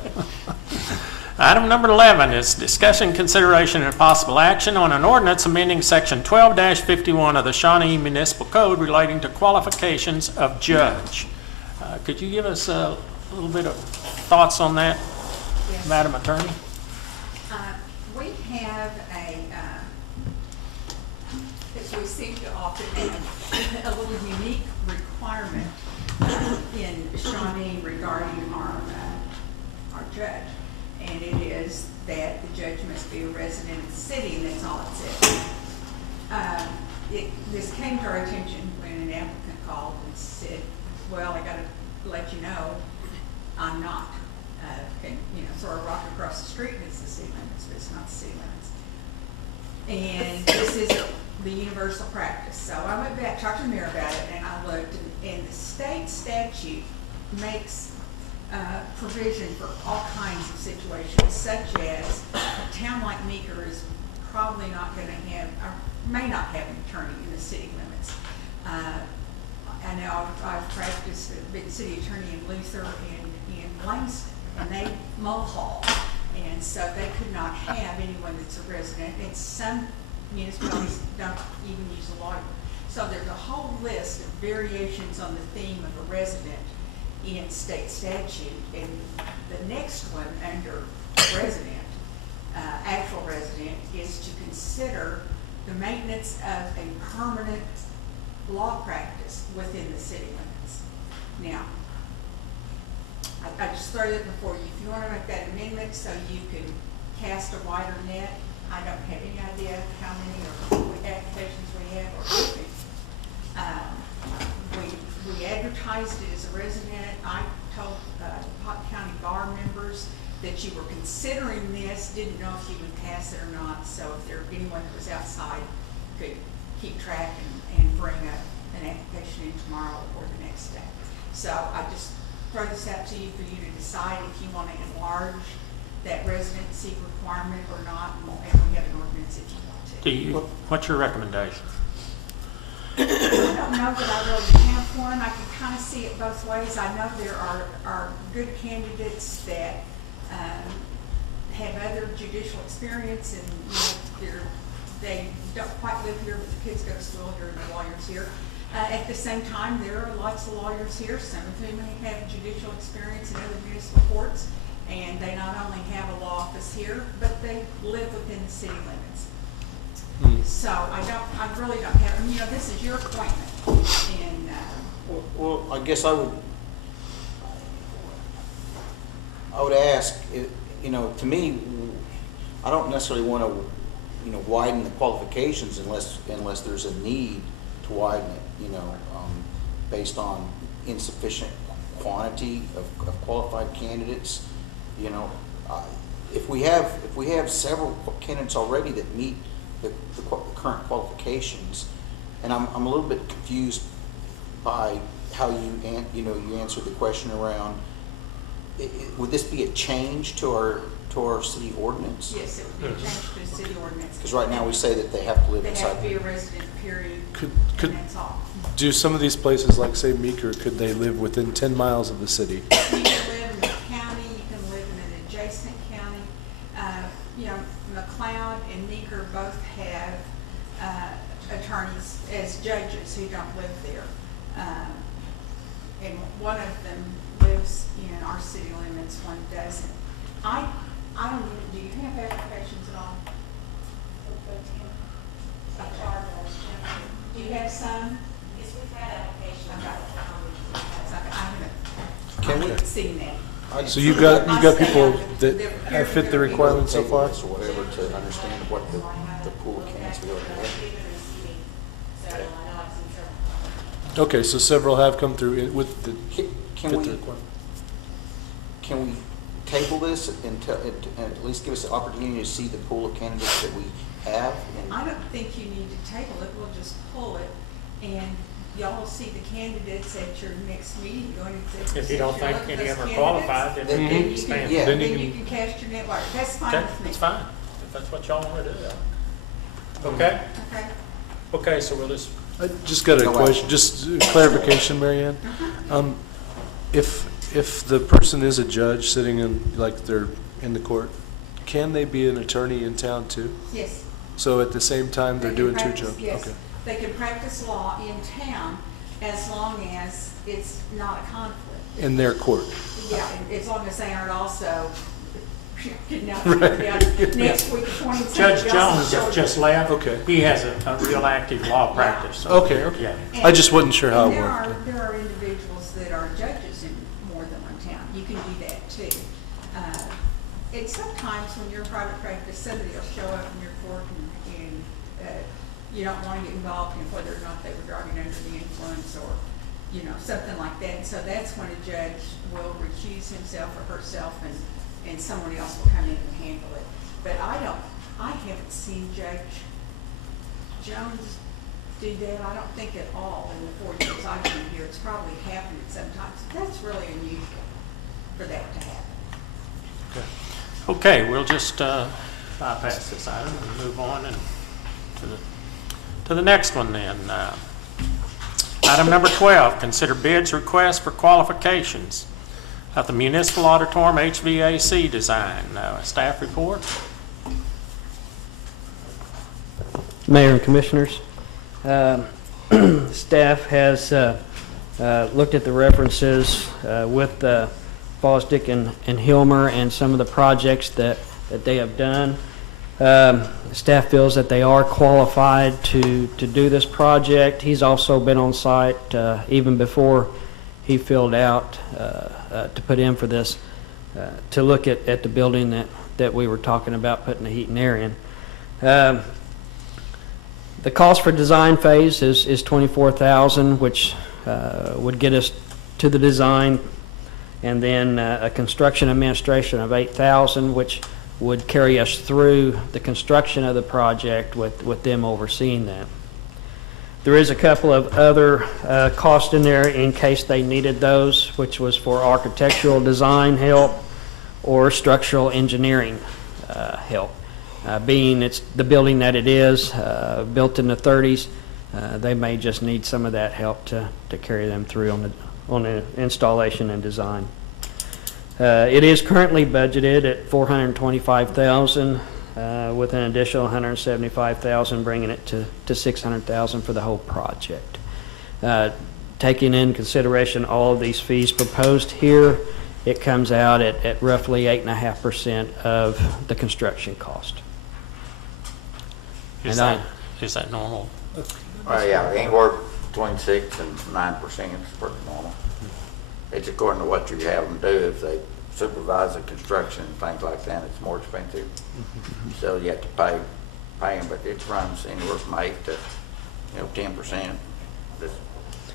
Item number 11 is discussion, consideration, and possible action on an ordinance amending Section 12-51 of the Shawnee Municipal Code relating to qualifications of judge. Could you give us a little bit of thoughts on that, Yes. Madam Attorney? We have we seem to often have a little unique requirement in Shawnee regarding our judge. And it is that the judge must be a resident of the city, and that's all it says. This came to our attention when an applicant called and said, well, I got to let you know, I'm not. And, throw a rock across the street, and it's the city limits, but it's not the city limits. And this is the universal practice. So I went back, talked to the mayor about it, and I looked, and the state statute makes provision for all kinds of situations, such as a town like Meeker is probably not going to have, or may not have an attorney in the city limits. I know I've practiced a big city attorney in Luther and in Langston, and they mulhaul, and so they could not have anyone that's a resident, and some municipalities don't even use a lawyer. So there's a whole list of variations on the theme of a resident in state statute, and the next one under resident, actual resident, is to consider the maintenance of a permanent law practice within the city limits. Now, I just throw that before you. If you want to make that amendment so you can cast a wider net, I don't have any idea how many applications we have or anything. We advertised it as a resident. I told Pot County bar members that you were considering this, didn't know if you would pass it or not. So if there anyone that was outside could keep track and bring an application in tomorrow or the next day. So I just throw this out to you for you to decide if you want to enlarge that residency requirement or not, and we have an ordinance if you want to. What's your recommendation? I don't know that I really have one. I can kind of see it both ways. I know there are good candidates that have other judicial experience, and they don't quite live here, but the kids go to school here and the lawyers here. At the same time, there are lots of lawyers here, some of whom have judicial experience in other municipal courts, and they not only have a law office here, but they live within the city limits. So I really don't have, this is your appointment, and Well, I guess I would ask, to me, I don't necessarily want to, widen the qualifications unless there's a need to widen it, based on insufficient quantity of qualified candidates. If we have several candidates already that meet the current qualifications, and I'm a little bit confused by how you answered the question around, would this be a change to our city ordinance? yes, it would be a change to the city ordinance. Because right now we say that they have to live They inside. have to be a resident, period, Could and that's all. do some of these places, like say Meeker, could they live within 10 miles of the city? You can live in the county, you can live in an adjacent county. McLeod and Meeker both have attorneys as judges who don't live there. And one of them lives in our city limits, one doesn't. I don't even, do you have applications at all? Do you have some? Yes, we've had applications. I haven't seen that. So you've got people that have fit the requirements so far? Or whatever to understand what the pool of candidates we already have. Okay, so several have come through with the Can fit we the requirement. can we table this and at least give us the opportunity to see the pool of candidates that we have? I don't think you need to table it, we'll just pull it, and y'all will see the candidates at your next meeting, going to. If you don't think any of them are qualified, then then you you can stand. can, Yeah. then you can cast your net wide. That's fine Okay, with me. that's fine, if that's what y'all want to do. Okay? Okay. Okay, so we'll just, I just got a No question, action. just clarification, Mary Ann. If the person is a judge sitting in, like they're in the court, Can they be an attorney in town too? Yes. So at the same time, they're They doing can two practice- jobs? Yes, Okay. they can practice law in town as long as it's not a conflict. In their court? Yeah, as long as they aren't also getting out there next week, 27th. Judge Jones just left. Okay. He has a real active law practice. so- Okay, okay. Yeah. I just wasn't sure how it And worked. there are individuals that are judges in more than one town. You can do that too. It's sometimes when you're in private practice, somebody will show up in your court and you don't want to get involved in whether or not they were driving under the influence or, you know, something like that. And so that's when a judge will recuse himself or herself and someone else will come in and handle it. But I haven't seen Judge Jones do that. I don't think at all in the 4 years I've been here. It's probably happened sometimes. That's really unusual for that to happen. Okay, we'll just bypass this item and move on and to the next one then. Item number 12, consider bids request for qualifications of the municipal auditorium HVAC design. Staff report. Mayor and Commissioners, staff has looked at the references with Fosdick and Hilmer and some of the projects that they have done. Staff feels that they are qualified to do this project. He's also been on site even before he filled out to put in for this, to look at the building that we were talking about putting the heat and air in. The cost for design phase is $24,000, which would get us to the design, and then a construction administration of $8,000, which would carry us through the construction of the project with them overseeing that. There is a couple of other costs in there in case they needed those, which was for architectural design help or structural engineering help. Being it's the building that it is, built in the 30s, they may just need some of that help to carry them through on the installation and design. It is currently budgeted at $425,000 with an additional $175,000, bringing it to $600,000 for the whole project. Taking in consideration all of these fees proposed here, it comes out at roughly 8.5% of the construction cost. Is that normal? Well, yeah, anywhere between 6 and 9% is pretty normal. It's according to what you have them do. If they supervise the construction and things like that, it's more expensive. So you have to pay them, but it runs anywhere from 8 to 10%.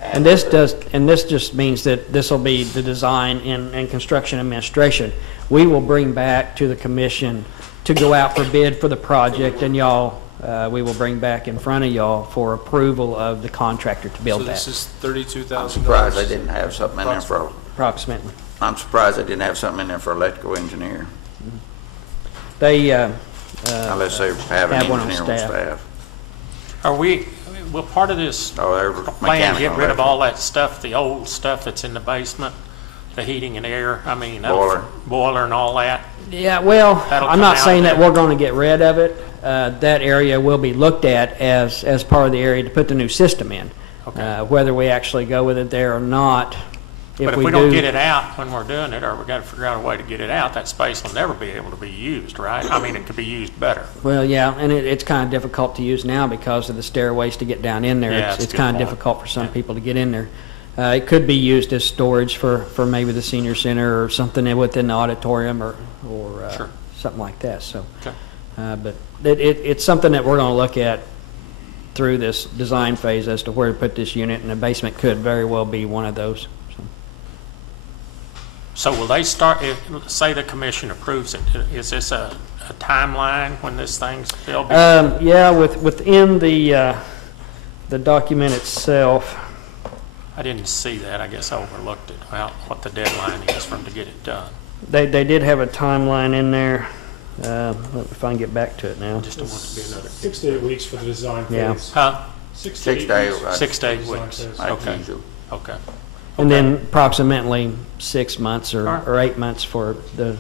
And this just means that this will be the design and construction administration. We will bring back to the commission to go out for bid for the project, and y'all, we will bring back in front of y'all for approval of the contractor to build that. So this is $32,000? I'm surprised they didn't have something in there for, Approximately. I'm surprised they didn't have something in there for electrical engineer, They, unless they have an have one on engineer on staff. Will part of this plan get rid of all that stuff, the old stuff that's in the basement, the heating and air, boiler and all that? Yeah, well, That'll I'm come not out saying of that there? we're going to get rid of it. That area will be looked at as part of the area to put the new system in. Okay. Whether we actually go with it there or not, But if we don't get it out when we're doing it, or we got to figure out a way to get it out, that space will never be able to be used, right? I mean, it could be used better. Well, yeah, and it's kind of difficult to use now because of the stairways to get down in there. Yeah, that's a It's good kind of point. difficult for some people to get in there. It could be used as storage for maybe the senior center or something within the auditorium or Sure. something like that. So, Okay. but it's something that we're going to look at through this design phase as to where to put this unit, and the basement could very well be one of those. So will they start, say the commission approves it, is this a timeline when this thing's built? Yeah, within the document itself. I didn't see that, I guess I overlooked it, well, what the deadline is for them to get it done. They did have a timeline in there. Let me if I can get back to it now. Just don't want it to be another. 6 to 8 weeks for the design Yeah. phase. Huh? 6 to 6 8 days. weeks. 6 to 8 Design weeks. phase. Like Okay. usual. Okay. And then approximately 6 months All right. or 8 months for the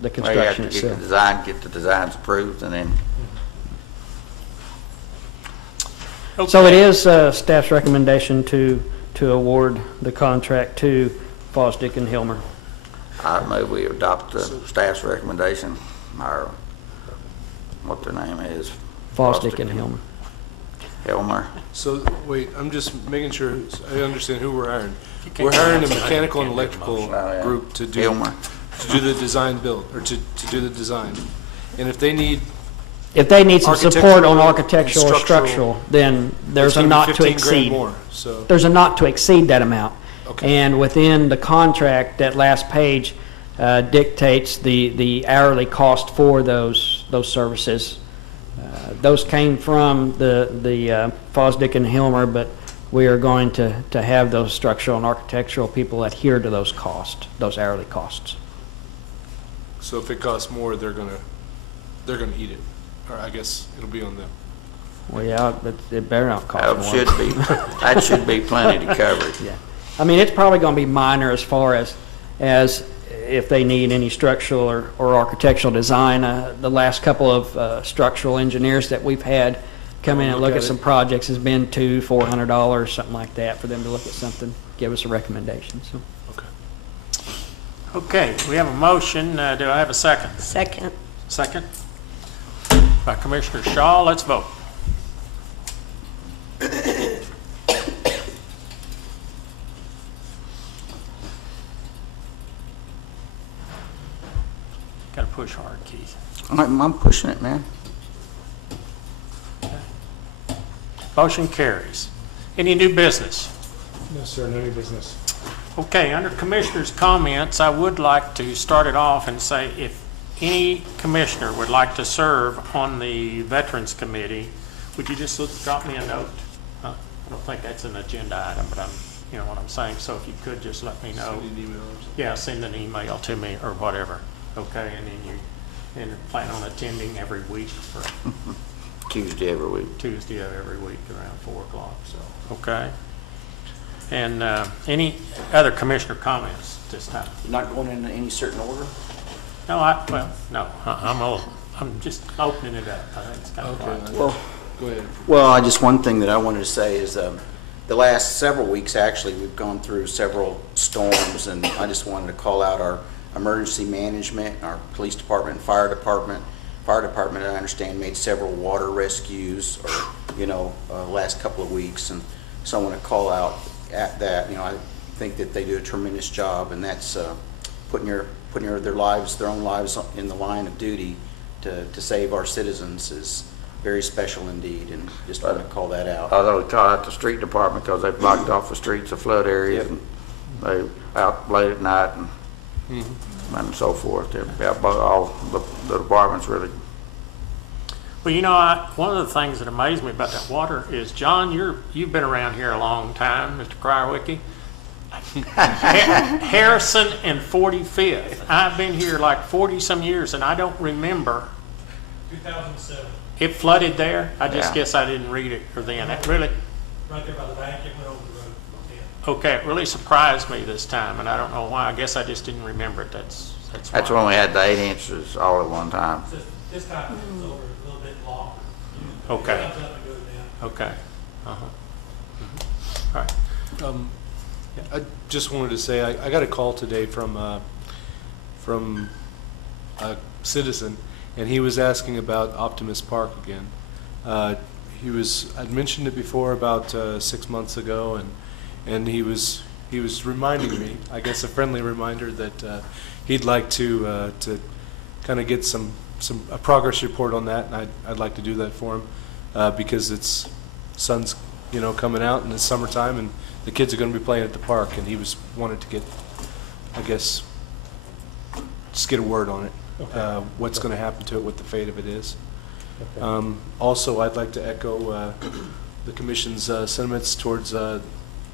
the Well, you have construction to get the itself. design, get the designs approved, and then So it is staff's recommendation to award the contract to Fosdick and Hilmer. I move we adopt the staff's recommendation, or what their name is. Fosdick and Hilmer. Hilmer. So, wait, I'm just making sure I understand who we're hiring. can't We're hiring a do that, mechanical you and can't make a electrical motion. group to do Hilmer. the design build, or to do the design. And if they need, If they need some support on Architectural architectural or and structural, structural, then there's it's a gonna be not to 15 grand exceed. more, so. There's a not to exceed that amount. Okay. And within the contract, that last page dictates the hourly cost for those services. Those came from the Fosdick and Hilmer, but we are going to have those structural and architectural people adhere to those costs, those hourly costs. So if it costs more, they're gonna eat it, or I guess it'll be on them. Well, yeah, but it better not cost more. That should be plenty to cover it. Yeah. I mean, it's probably going to be minor as far as if they need any structural or architectural design. The last couple of structural engineers that we've had come in and look at some projects has been $200-400, something like that, for them to look at something, give us a recommendation, so. Okay, we have a motion. Do I have a second? Second. Second? By Commissioner Shaw. Let's vote. Got to push hard, Keith. I'm pushing it, man. Motion carries. Any new business? No, sir, no new business. Okay, under Commissioners' comments, I would like to start it off and say if any commissioner would like to serve on the Veterans Committee, would you just drop me a note? I don't think that's an agenda item, but you know what I'm saying. So if you could just let me know. Send an email or something. Yeah, send an email to me or whatever. Okay, and you plan on attending every week for Tuesday every week. Tuesday of every week around 4 o'clock, so, okay. And any other commissioner comments this time? You're not going in any certain order? No, I'm just opening it up. I think it's kind of right. Well, Go ahead. Well, just one thing that I wanted to say is the last several weeks, actually, we've gone through several storms, and I just wanted to call out our emergency management, our police department, fire department. Fire department, I understand, made several water rescues, last couple of weeks, and so I want to call out at that. I think that they do a tremendous job, and that's putting their own lives in the line of duty to save our citizens is very special indeed, and just want to call that out. Although we call out the street department because they blocked off the streets of flood areas, and they out late at night and so forth. All the departments really. Well, one of the things that amazed me about that water is, John, you've been around here a long time, Mr. Crierwicki. Harrison and 45th. I've been here like 40-some years, and I don't remember. 2007. It flooded there? I just Yeah. guess I didn't read it or then. It really, Right there by the bank, it went over the road. Yeah. okay, it really surprised me this time, and I don't know why. I guess I just didn't remember it. That's That's why. when we had the 8 inches all at one time. This time it was over a little bit longer. Okay. It comes up and goes down. Okay. All right. I just wanted to say, I got a call today from a citizen, and he was asking about Optimus Park again. I'd mentioned it before about 6 months ago, and he was reminding me, I guess a friendly reminder, that he'd like to kind of get a progress report on that, and I'd like to do that for him, because it's sun's coming out and it's summertime, and the kids are going to be playing at the park, and he wanted to get, I guess, just get a word on it, what's going to happen to it, what the fate of it is. Okay. Also, I'd like to echo the commission's sentiments towards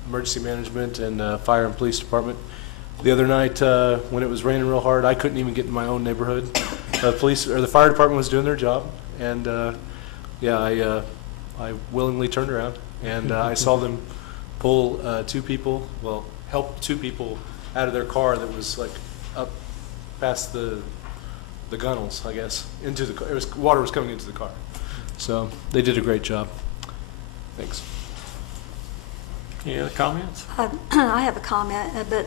emergency management and fire and police department. The other night, when it was raining real hard, I couldn't even get in my own neighborhood. The fire department was doing their job, and I willingly turned around, and I saw them pull help two people out of their car that was like up past the gunnels, I guess, into the car. Water was coming into the car. So they did a great job. Thanks. Any other comments? I have a comment, but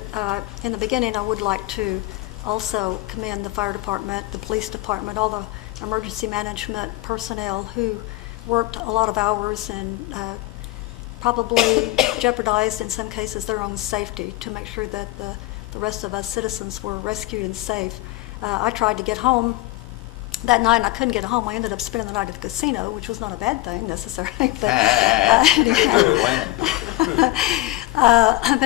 in the beginning, I would like to also commend the fire department, the police department, all the emergency management personnel who worked a lot of hours and probably jeopardized, in some cases, their own safety to make sure that the rest of us citizens were rescued and safe. I tried to get home that night, and I couldn't get home. I ended up spending the night at the casino, which was not a bad thing necessarily. But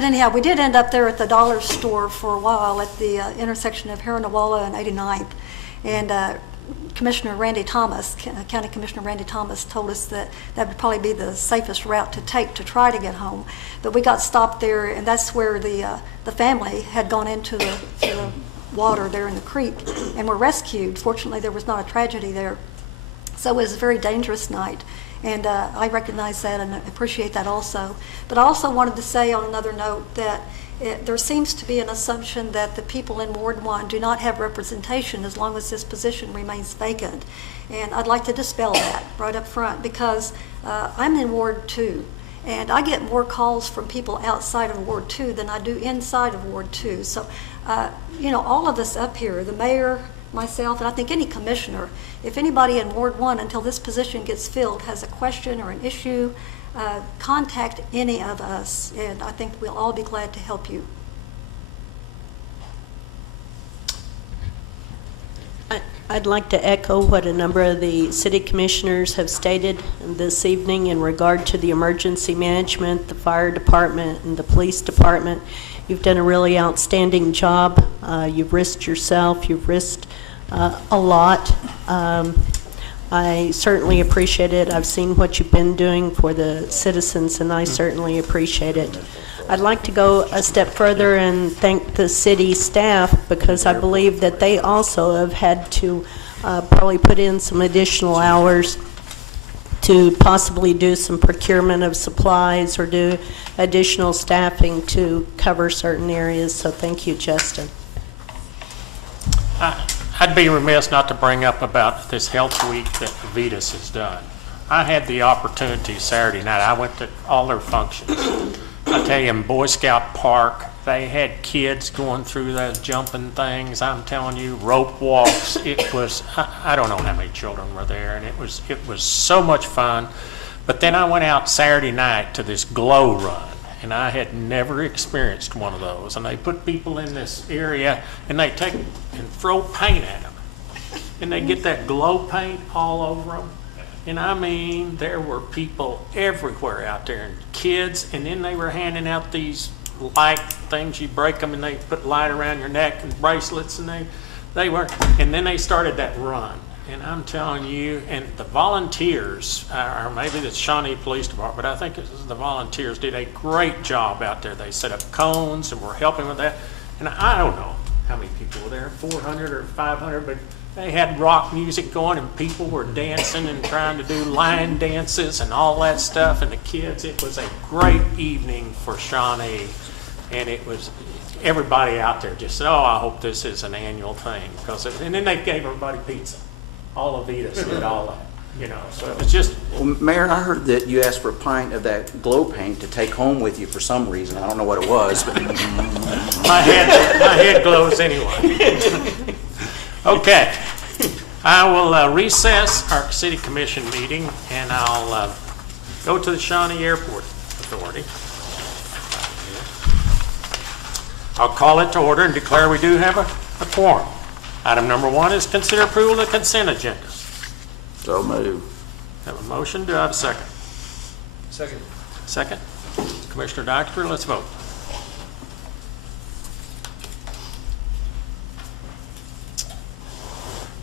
anyhow, we did end up there at the dollar store for a while at the intersection of Heronawalla and 89th. And Commissioner Randy Thomas, County Commissioner Randy Thomas, told us that that would probably be the safest route to take to try to get home. But we got stopped there, and that's where the family had gone into the water there in the creek and were rescued. Fortunately, there was not a tragedy there. So it was a very dangerous night. And I recognize that and appreciate that also. But I also wanted to say on another note that there seems to be an assumption that the people in Ward 1 do not have representation as long as this position remains vacant. And I'd like to dispel that right up front, because I'm in Ward 2. And I get more calls from people outside of Ward 2 than I do inside of Ward 2. So, you know, all of us up here, the mayor, myself, and I think any commissioner, if anybody in Ward 1 until this position gets filled has a question or an issue, contact any of us, and I think we'll all be glad to help you. I'd like to echo what a number of the city commissioners have stated this evening in regard to the emergency management, the fire department, and the police department. You've done a really outstanding job. You've risked yourself. You've risked a lot. I certainly appreciate it. I've seen what you've been doing for the citizens, and I certainly appreciate it. I'd like to go a step further and thank the city staff, because I believe that they also have had to probably put in some additional hours to possibly do some procurement of supplies or do additional staffing to cover certain areas. So thank you, Justin. I'd be remiss not to bring up about this health week that Vitas has done. I had the opportunity Saturday night. I went to all their functions. I tell you, in Boy Scout Park, they had kids going through those jumping things. I'm telling you, rope walks. It was, I don't know how many children were there, and it was so much fun. But then I went out Saturday night to this glow run, and I had never experienced one of those. And they put people in this area, and they take and throw paint at them, and they get that glow paint all over them. And I mean, there were people everywhere out there, and kids, and then they were handing out these light things. You break them and they put light around your neck and bracelets, and they were, and then they started that run. And I'm telling you, and the volunteers, or maybe the Shawnee Police Department, but I think it was the volunteers, did a great job out there. They set up cones and were helping with that. And I don't know how many people were there, 400 or 500, but they had rock music going, and people were dancing and trying to do line dances and all that stuff. And the kids, it was a great evening for Shawnee. And it was, everybody out there just said, oh, I hope this is an annual thing. And then they gave everybody pizza. All of Vitas did all that, you know. So it was just. Well, Mayor, I heard that you asked for a pint of that glow paint to take home with you for some reason. I don't know what it was, but. my head glows anyway. Okay. I will recess our city commission meeting, and I'll go to the Shawnee Airport Authority. I'll call it to order and declare we do have a quorum. Item number 1 is consider approval of the consent agenda. So moved. Have a motion. Do I have a second? Second. Second. Commissioner Doctor, let's vote.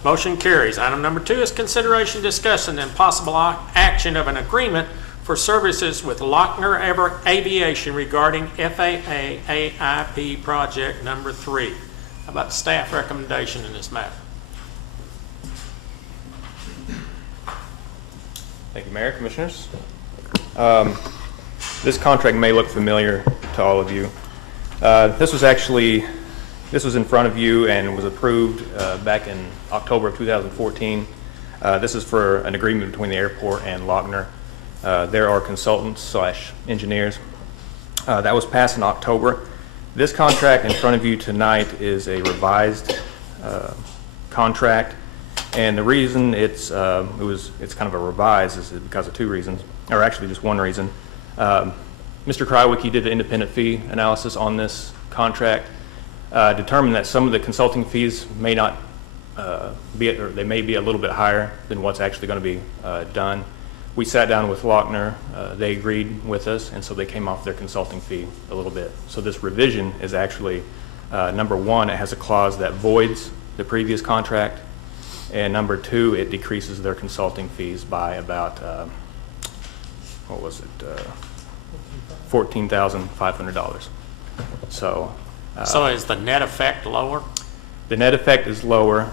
Motion carries. Item number 2 is consideration, discussion, and possible action of an agreement for services with Lochner Aviation regarding FAA AIP project number 3. How about staff recommendation in this matter? Thank you, Mayor, Commissioners. This contract may look familiar to all of you. This was actually This was in front of you and was approved back in October of 2014. This is for an agreement between the airport and Lochner. There are consultants/engineers. That was passed in October. This contract in front of you tonight is a revised contract, and the reason it's kind of a revise is because of two reasons, or actually just one reason. Mr. Krywicki did an independent fee analysis on this contract, determined that some of the consulting fees may not or they may be a little bit higher than what's actually going to be done. We sat down with Lochner, they agreed with us, and so they came off their consulting fee a little bit. So this revision is actually, number one, it has a clause that voids the previous contract, and number two, it decreases their consulting fees by about, $14,500. So. So is the net effect lower? The net effect is lower.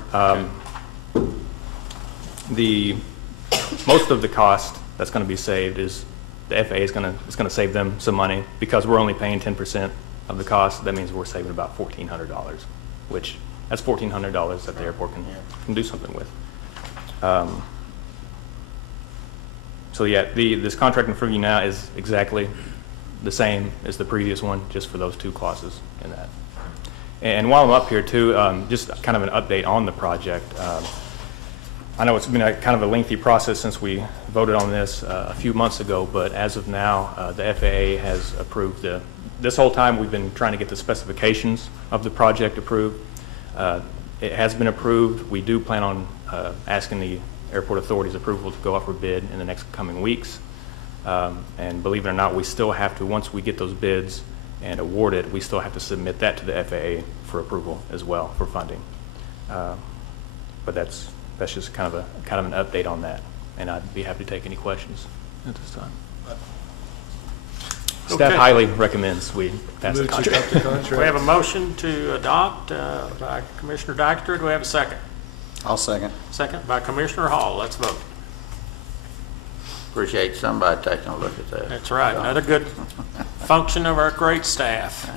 Most of the cost that's going to be saved is the FAA is going to save them some money because we're only paying 10% of the cost. That means we're saving about $1,400, which that's $1,400 that the airport can do something with. So yeah, this contract in front of you now is exactly the same as the previous one, just for those two clauses in that. And while I'm up here too, just kind of an update on the project. I know it's been kind of a lengthy process since we voted on this a few months ago, but as of now, the FAA has approved this whole time we've been trying to get the specifications of the project approved. It has been approved. We do plan on asking the airport authority's approval to go out for bid in the next coming weeks. And believe it or not, we still have to, once we get those bids and award it, we still have to submit that to the FAA for approval as well for funding. But that's just kind of an update on that, and I'd be happy to take any questions at this time. Staff highly recommends we pass the contract. We have a motion to adopt by Commissioner Dykstra. Do we have a second? I'll second. Second by Commissioner Hall. Let's vote. Appreciate somebody taking a look at that. That's right. Another good function of our great staff.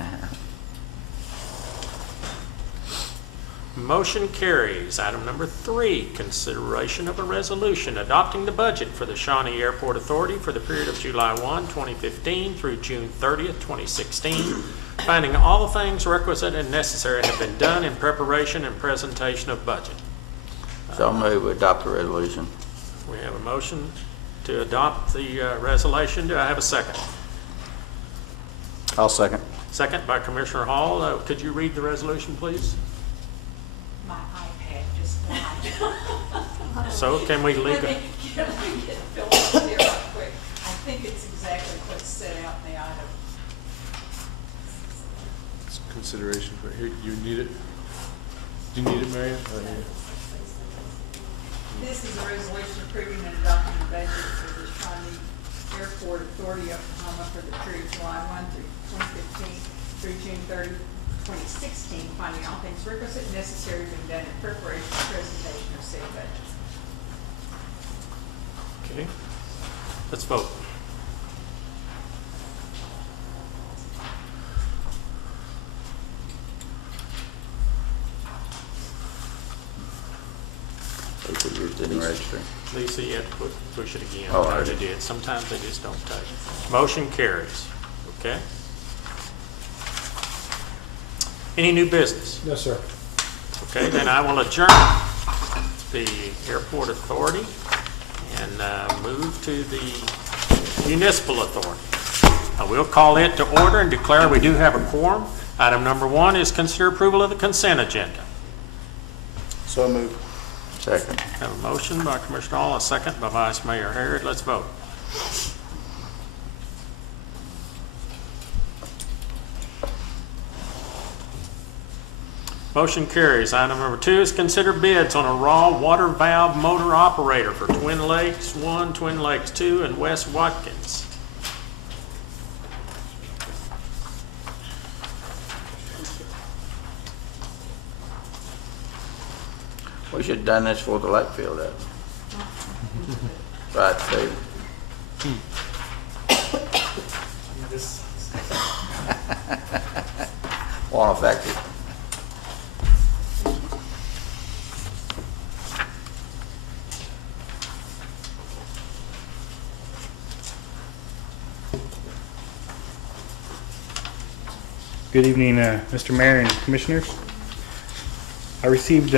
Motion carries. Item number 3, consideration of a resolution adopting the budget for the Shawnee Airport Authority for the period of July 1, 2015 through June 30th, 2016, finding all the things requisite and necessary have been done in preparation and presentation of budget. So move we adopt the resolution. We have a motion to adopt the resolution. Do I have a second? I'll second. Second by Commissioner Hall. Could you read the resolution, please? My iPad just died. So can we leave it? Let me get Phil up here real quick. I think it's exactly what's set out in the item. It's consideration for, here, you need it? Do you need it, Marion? This is a resolution approving and adopting the budget for the Shawnee Airport Authority of Oklahoma for the period July 1 through 2015 through June 30, 2016, finding all things requisite and necessary have been done in preparation and presentation of said budget. Okay. Let's vote. Lisa, yours didn't register. Lisa, you have to push it again. Oh, I I already did. did. Sometimes they just don't touch it. Motion carries. Okay. Any new business? Yes, sir. Okay, then I will adjourn the Airport Authority and move to the Municipal Authority. I will call it to order and declare we do have a quorum. Item number 1 is consider approval of the consent agenda. So moved. Second. Have a motion by Commissioner Hall, a second by Vice Mayor Harrod. Let's vote. Motion carries. Item number 2 is consider bids on a raw water valve motor operator for Twin Lakes 1, Twin Lakes 2, and West Watkins. We should have done this for the lake field up. Right, Steve? Won't affect it. Good evening, Mr. Mayor and Commissioners. I received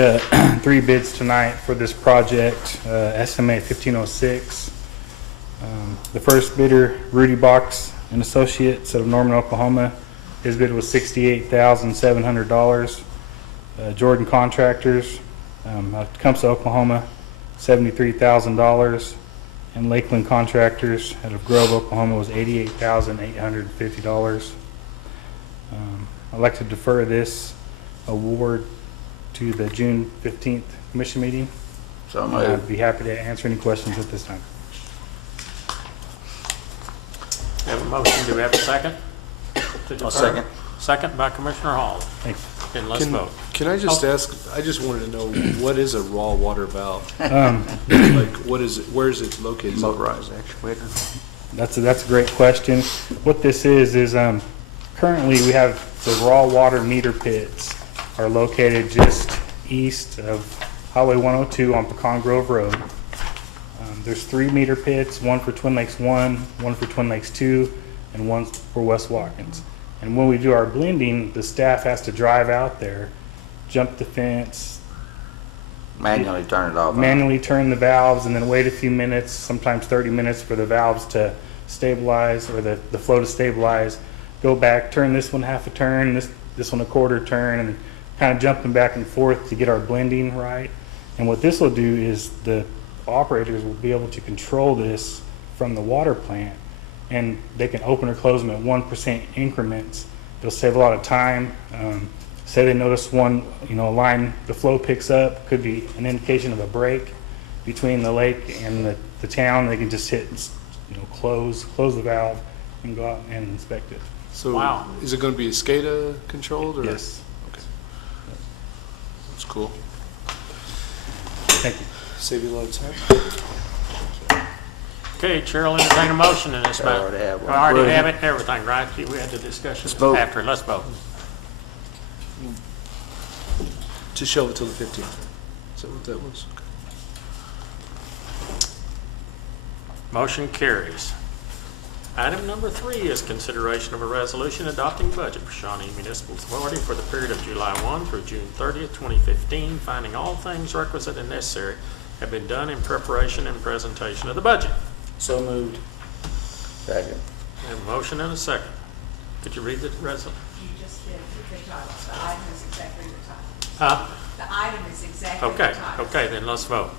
3 bids tonight for this project, SMA 1506. The first bidder, Rudy Box and Associates of Norman, Oklahoma. His bid was $68,700. Jordan Contractors, out of Tecumseh, Oklahoma, $73,000. And Lakeland Contractors out of Grove, Oklahoma was $88,850. I'd like to defer this award to the June 15th commission meeting. So And moved. I'd be happy to answer any questions at this time. We have a motion, do we have a second? I'll second. Second by Commissioner Hall. Thanks. Then let's vote. Can I just ask, I just wanted to know, what is a raw water valve? Um, Like, what is it, where is it located? Motorized actuator. That's a great question. What this is currently we have the raw water meter pits are located just east of Highway 102 on Pecan Grove Road. There's 3 meter pits, one for Twin Lakes 1, one for Twin Lakes 2, and one for West Watkins. And when we do our blending, the staff has to drive out there, jump the fence, Manually turn it off. manually turn the valves, and then wait a few minutes, sometimes 30 minutes for the valves to stabilize or the flow to stabilize. Go back, turn this one half a turn, this one a quarter turn, and kind of jumping back and forth to get our blending right. And what this will do is the operators will be able to control this from the water plant, and they can open or close them at 1% increments. It'll save a lot of time. Say they notice one, line, the flow picks up, could be an indication of a break between the lake and the town. They can just hit, close the valve and go out and inspect it. So, Wow. is it going to be SCADA controlled, or? Yes. Okay. That's cool. Thank you. Save you a lot of time. Okay, Chair will entertain a motion in this I matter. already have one. We already have it and everything, right? We had the discussion Let's vote. after. Let's vote. To show it till the 15th. Is that what that was? Okay. Motion carries. Item number 3 is consideration of a resolution adopting budget for Shawnee Municipal Authority for the period of July 1 through June 30th, 2015, finding all things requisite and necessary have been done in preparation and presentation of the budget. So moved. Second. We have a motion and a second. Could you read the resolution? You just did the title. The item is exactly your title. Huh? The item is exactly your Okay, title. okay, then let's vote.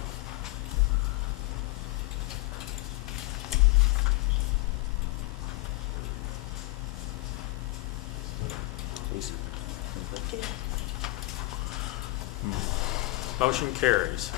Motion carries.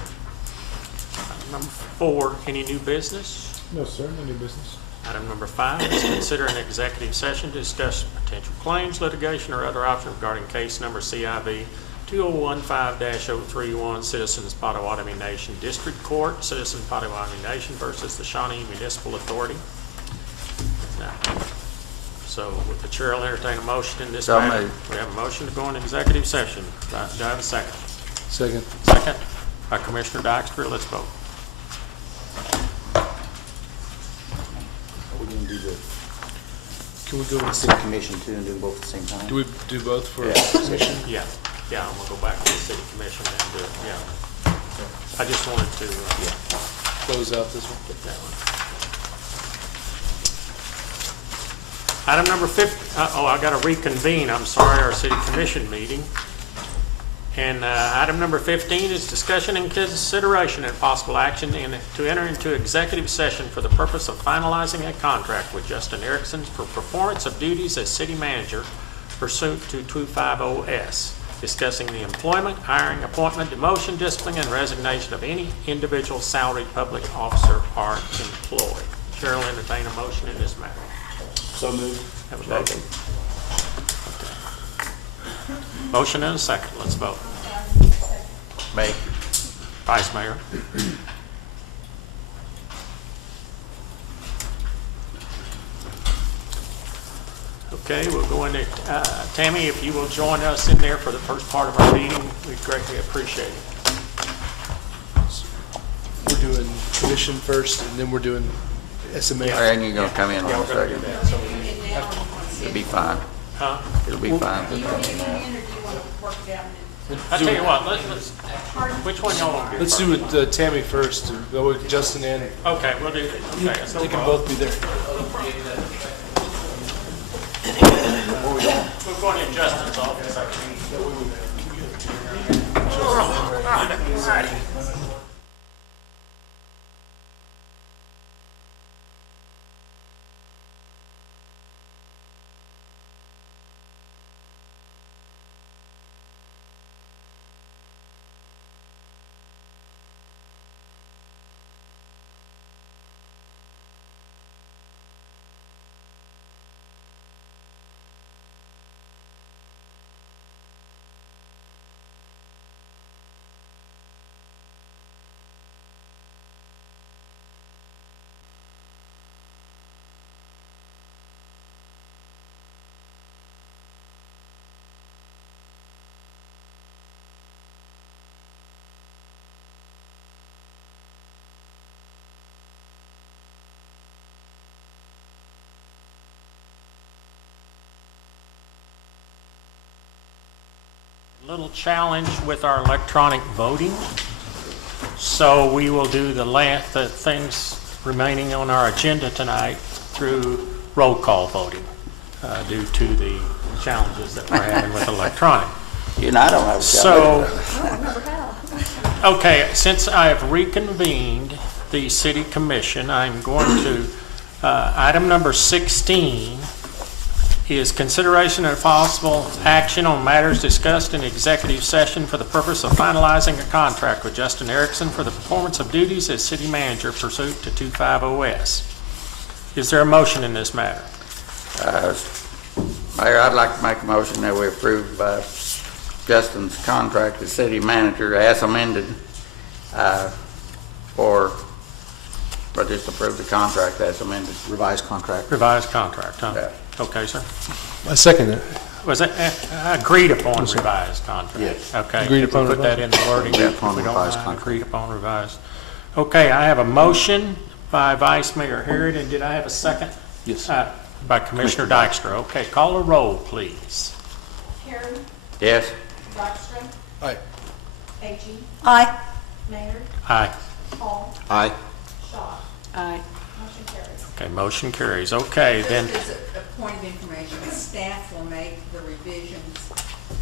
Item number 4, any new business? No, sir, no new business. Item number 5 is consider an executive session to discuss potential claims, litigation, or other options regarding case number CIV 2015-031, Citizens Potawatomi Nation District Court, Citizen Potawatomi Nation versus the Shawnee Municipal Authority. Now, so with the chair, I'll entertain a motion in this So matter. moved. We have a motion to go into executive session. Do I have a second? Second. Second by Commissioner Dykstra. Let's vote. We're going to do the Can we go with city commission too and do them both at the same time? Do we do both for Yeah. session? Yeah, I'm gonna go back to the city commission and do it, yeah. I just wanted to, Close out this one? get that one. Item number 15, I gotta reconvene, I'm sorry, our city commission meeting. And item number 15 is discussion and consideration and possible action to enter into executive session for the purpose of finalizing a contract with Justin Erickson for performance of duties as city manager pursuant to 250S, discussing the employment, hiring, appointment, demotion, discipline, and resignation of any individual salaried public officer or employee. Chair will entertain a motion in this matter. So moved. Have a motion. Motion and a second. Let's vote. Me. Vice Mayor. Okay, we'll go into, Tammy, if you will join us in there for the first part of our meeting, we'd greatly appreciate it. We're doing commission first, and then we're doing SMA. And you're gonna come in on a second. that. So It'll be fine. Huh? It'll be fine. Do you want to get in, or do you want to work it out? I tell you what, which one y'all want to do? Let's do with Tammy first, and go with Justin and. Okay, we'll do, okay, that's no They can problem. both be there. We're going in Justin's office. Little challenge with our electronic voting. So we will do the things remaining on our agenda tonight through roll call voting due to the challenges that we're having with electronic. You and I don't have a So, challenge. okay, since I have reconvened the city commission, I'm going to, item number 16 is consideration and possible action on matters discussed in executive session for the purpose of finalizing a contract with Justin Erickson for the performance of duties as city manager pursuant to 250S. Is there a motion in this matter? Mayor, I'd like to make a motion that we approve Justin's contract as city manager as amended, or just approve the contract as amended. Revised contract. Revised contract, huh? Yeah. Okay, sir. I second it. Was it agreed upon revised contract? Yes. Okay. Agreed Did we upon put that in the wording? Agreed upon We don't revised mind. contract. Agreed upon revised. Okay, I have a motion by Vice Mayor Harrod, and did I have a second? Yes. By Commissioner Dykstra. Okay, call a roll, please. Karen, Yes? Dykstra, Aye. AG, Aye. Maynard, Aye. Hall, Aye. Shaw. Aye. Motion carries. Okay, motion carries. Okay, then, Just as a point of information, staff will make the revisions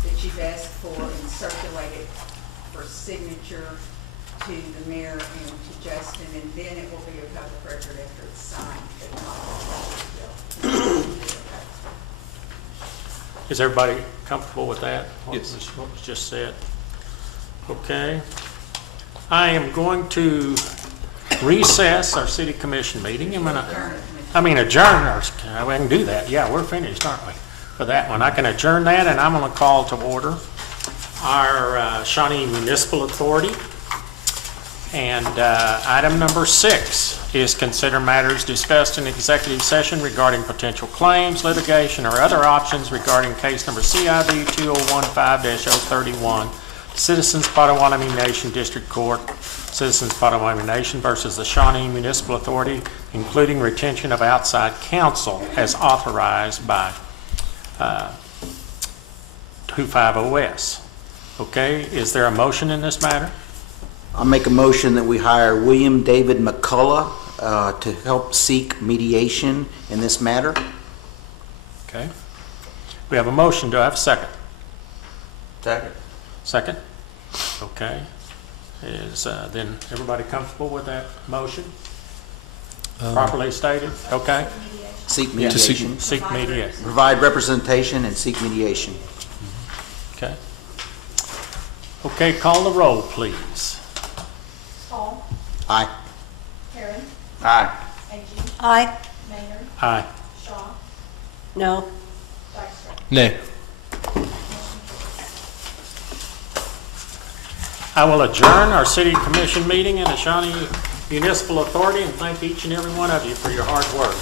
that you've asked for and circulate it for signature to the mayor and to Justin, and then it will be a public record after it's signed. is everybody comfortable with that? Yes. What was just said? Okay. I am going to recess our city commission meeting. Adjourn our, we can do that. Yeah, we're finished, aren't we? For that one. I can adjourn that, and I'm going to call to order our Shawnee Municipal Authority. And item number 6 is consider matters discussed in executive session regarding potential claims, litigation, or other options regarding case number CIV 2015-031, Citizens Potawatomi Nation District Court, Citizens Potawatomi Nation versus the Shawnee Municipal Authority, including retention of outside counsel as authorized by 250S. Okay, is there a motion in this matter? I'll make a motion that we hire William David McCullough to help seek mediation in this matter. Okay. We have a motion. Do I have a second? Second. Second? Okay. Is then everybody comfortable with that motion? Properly stated? Okay. Seek mediation. Seek mediation. Provide representation and seek mediation. Okay. Okay, call the roll, please. Hall, Aye. Karen, Aye. AG, Aye. Maynard, Aye. Shaw, No. Dykstra. Nay. I will adjourn our city commission meeting in the Shawnee Municipal Authority and thank each and every one of you for your hard work.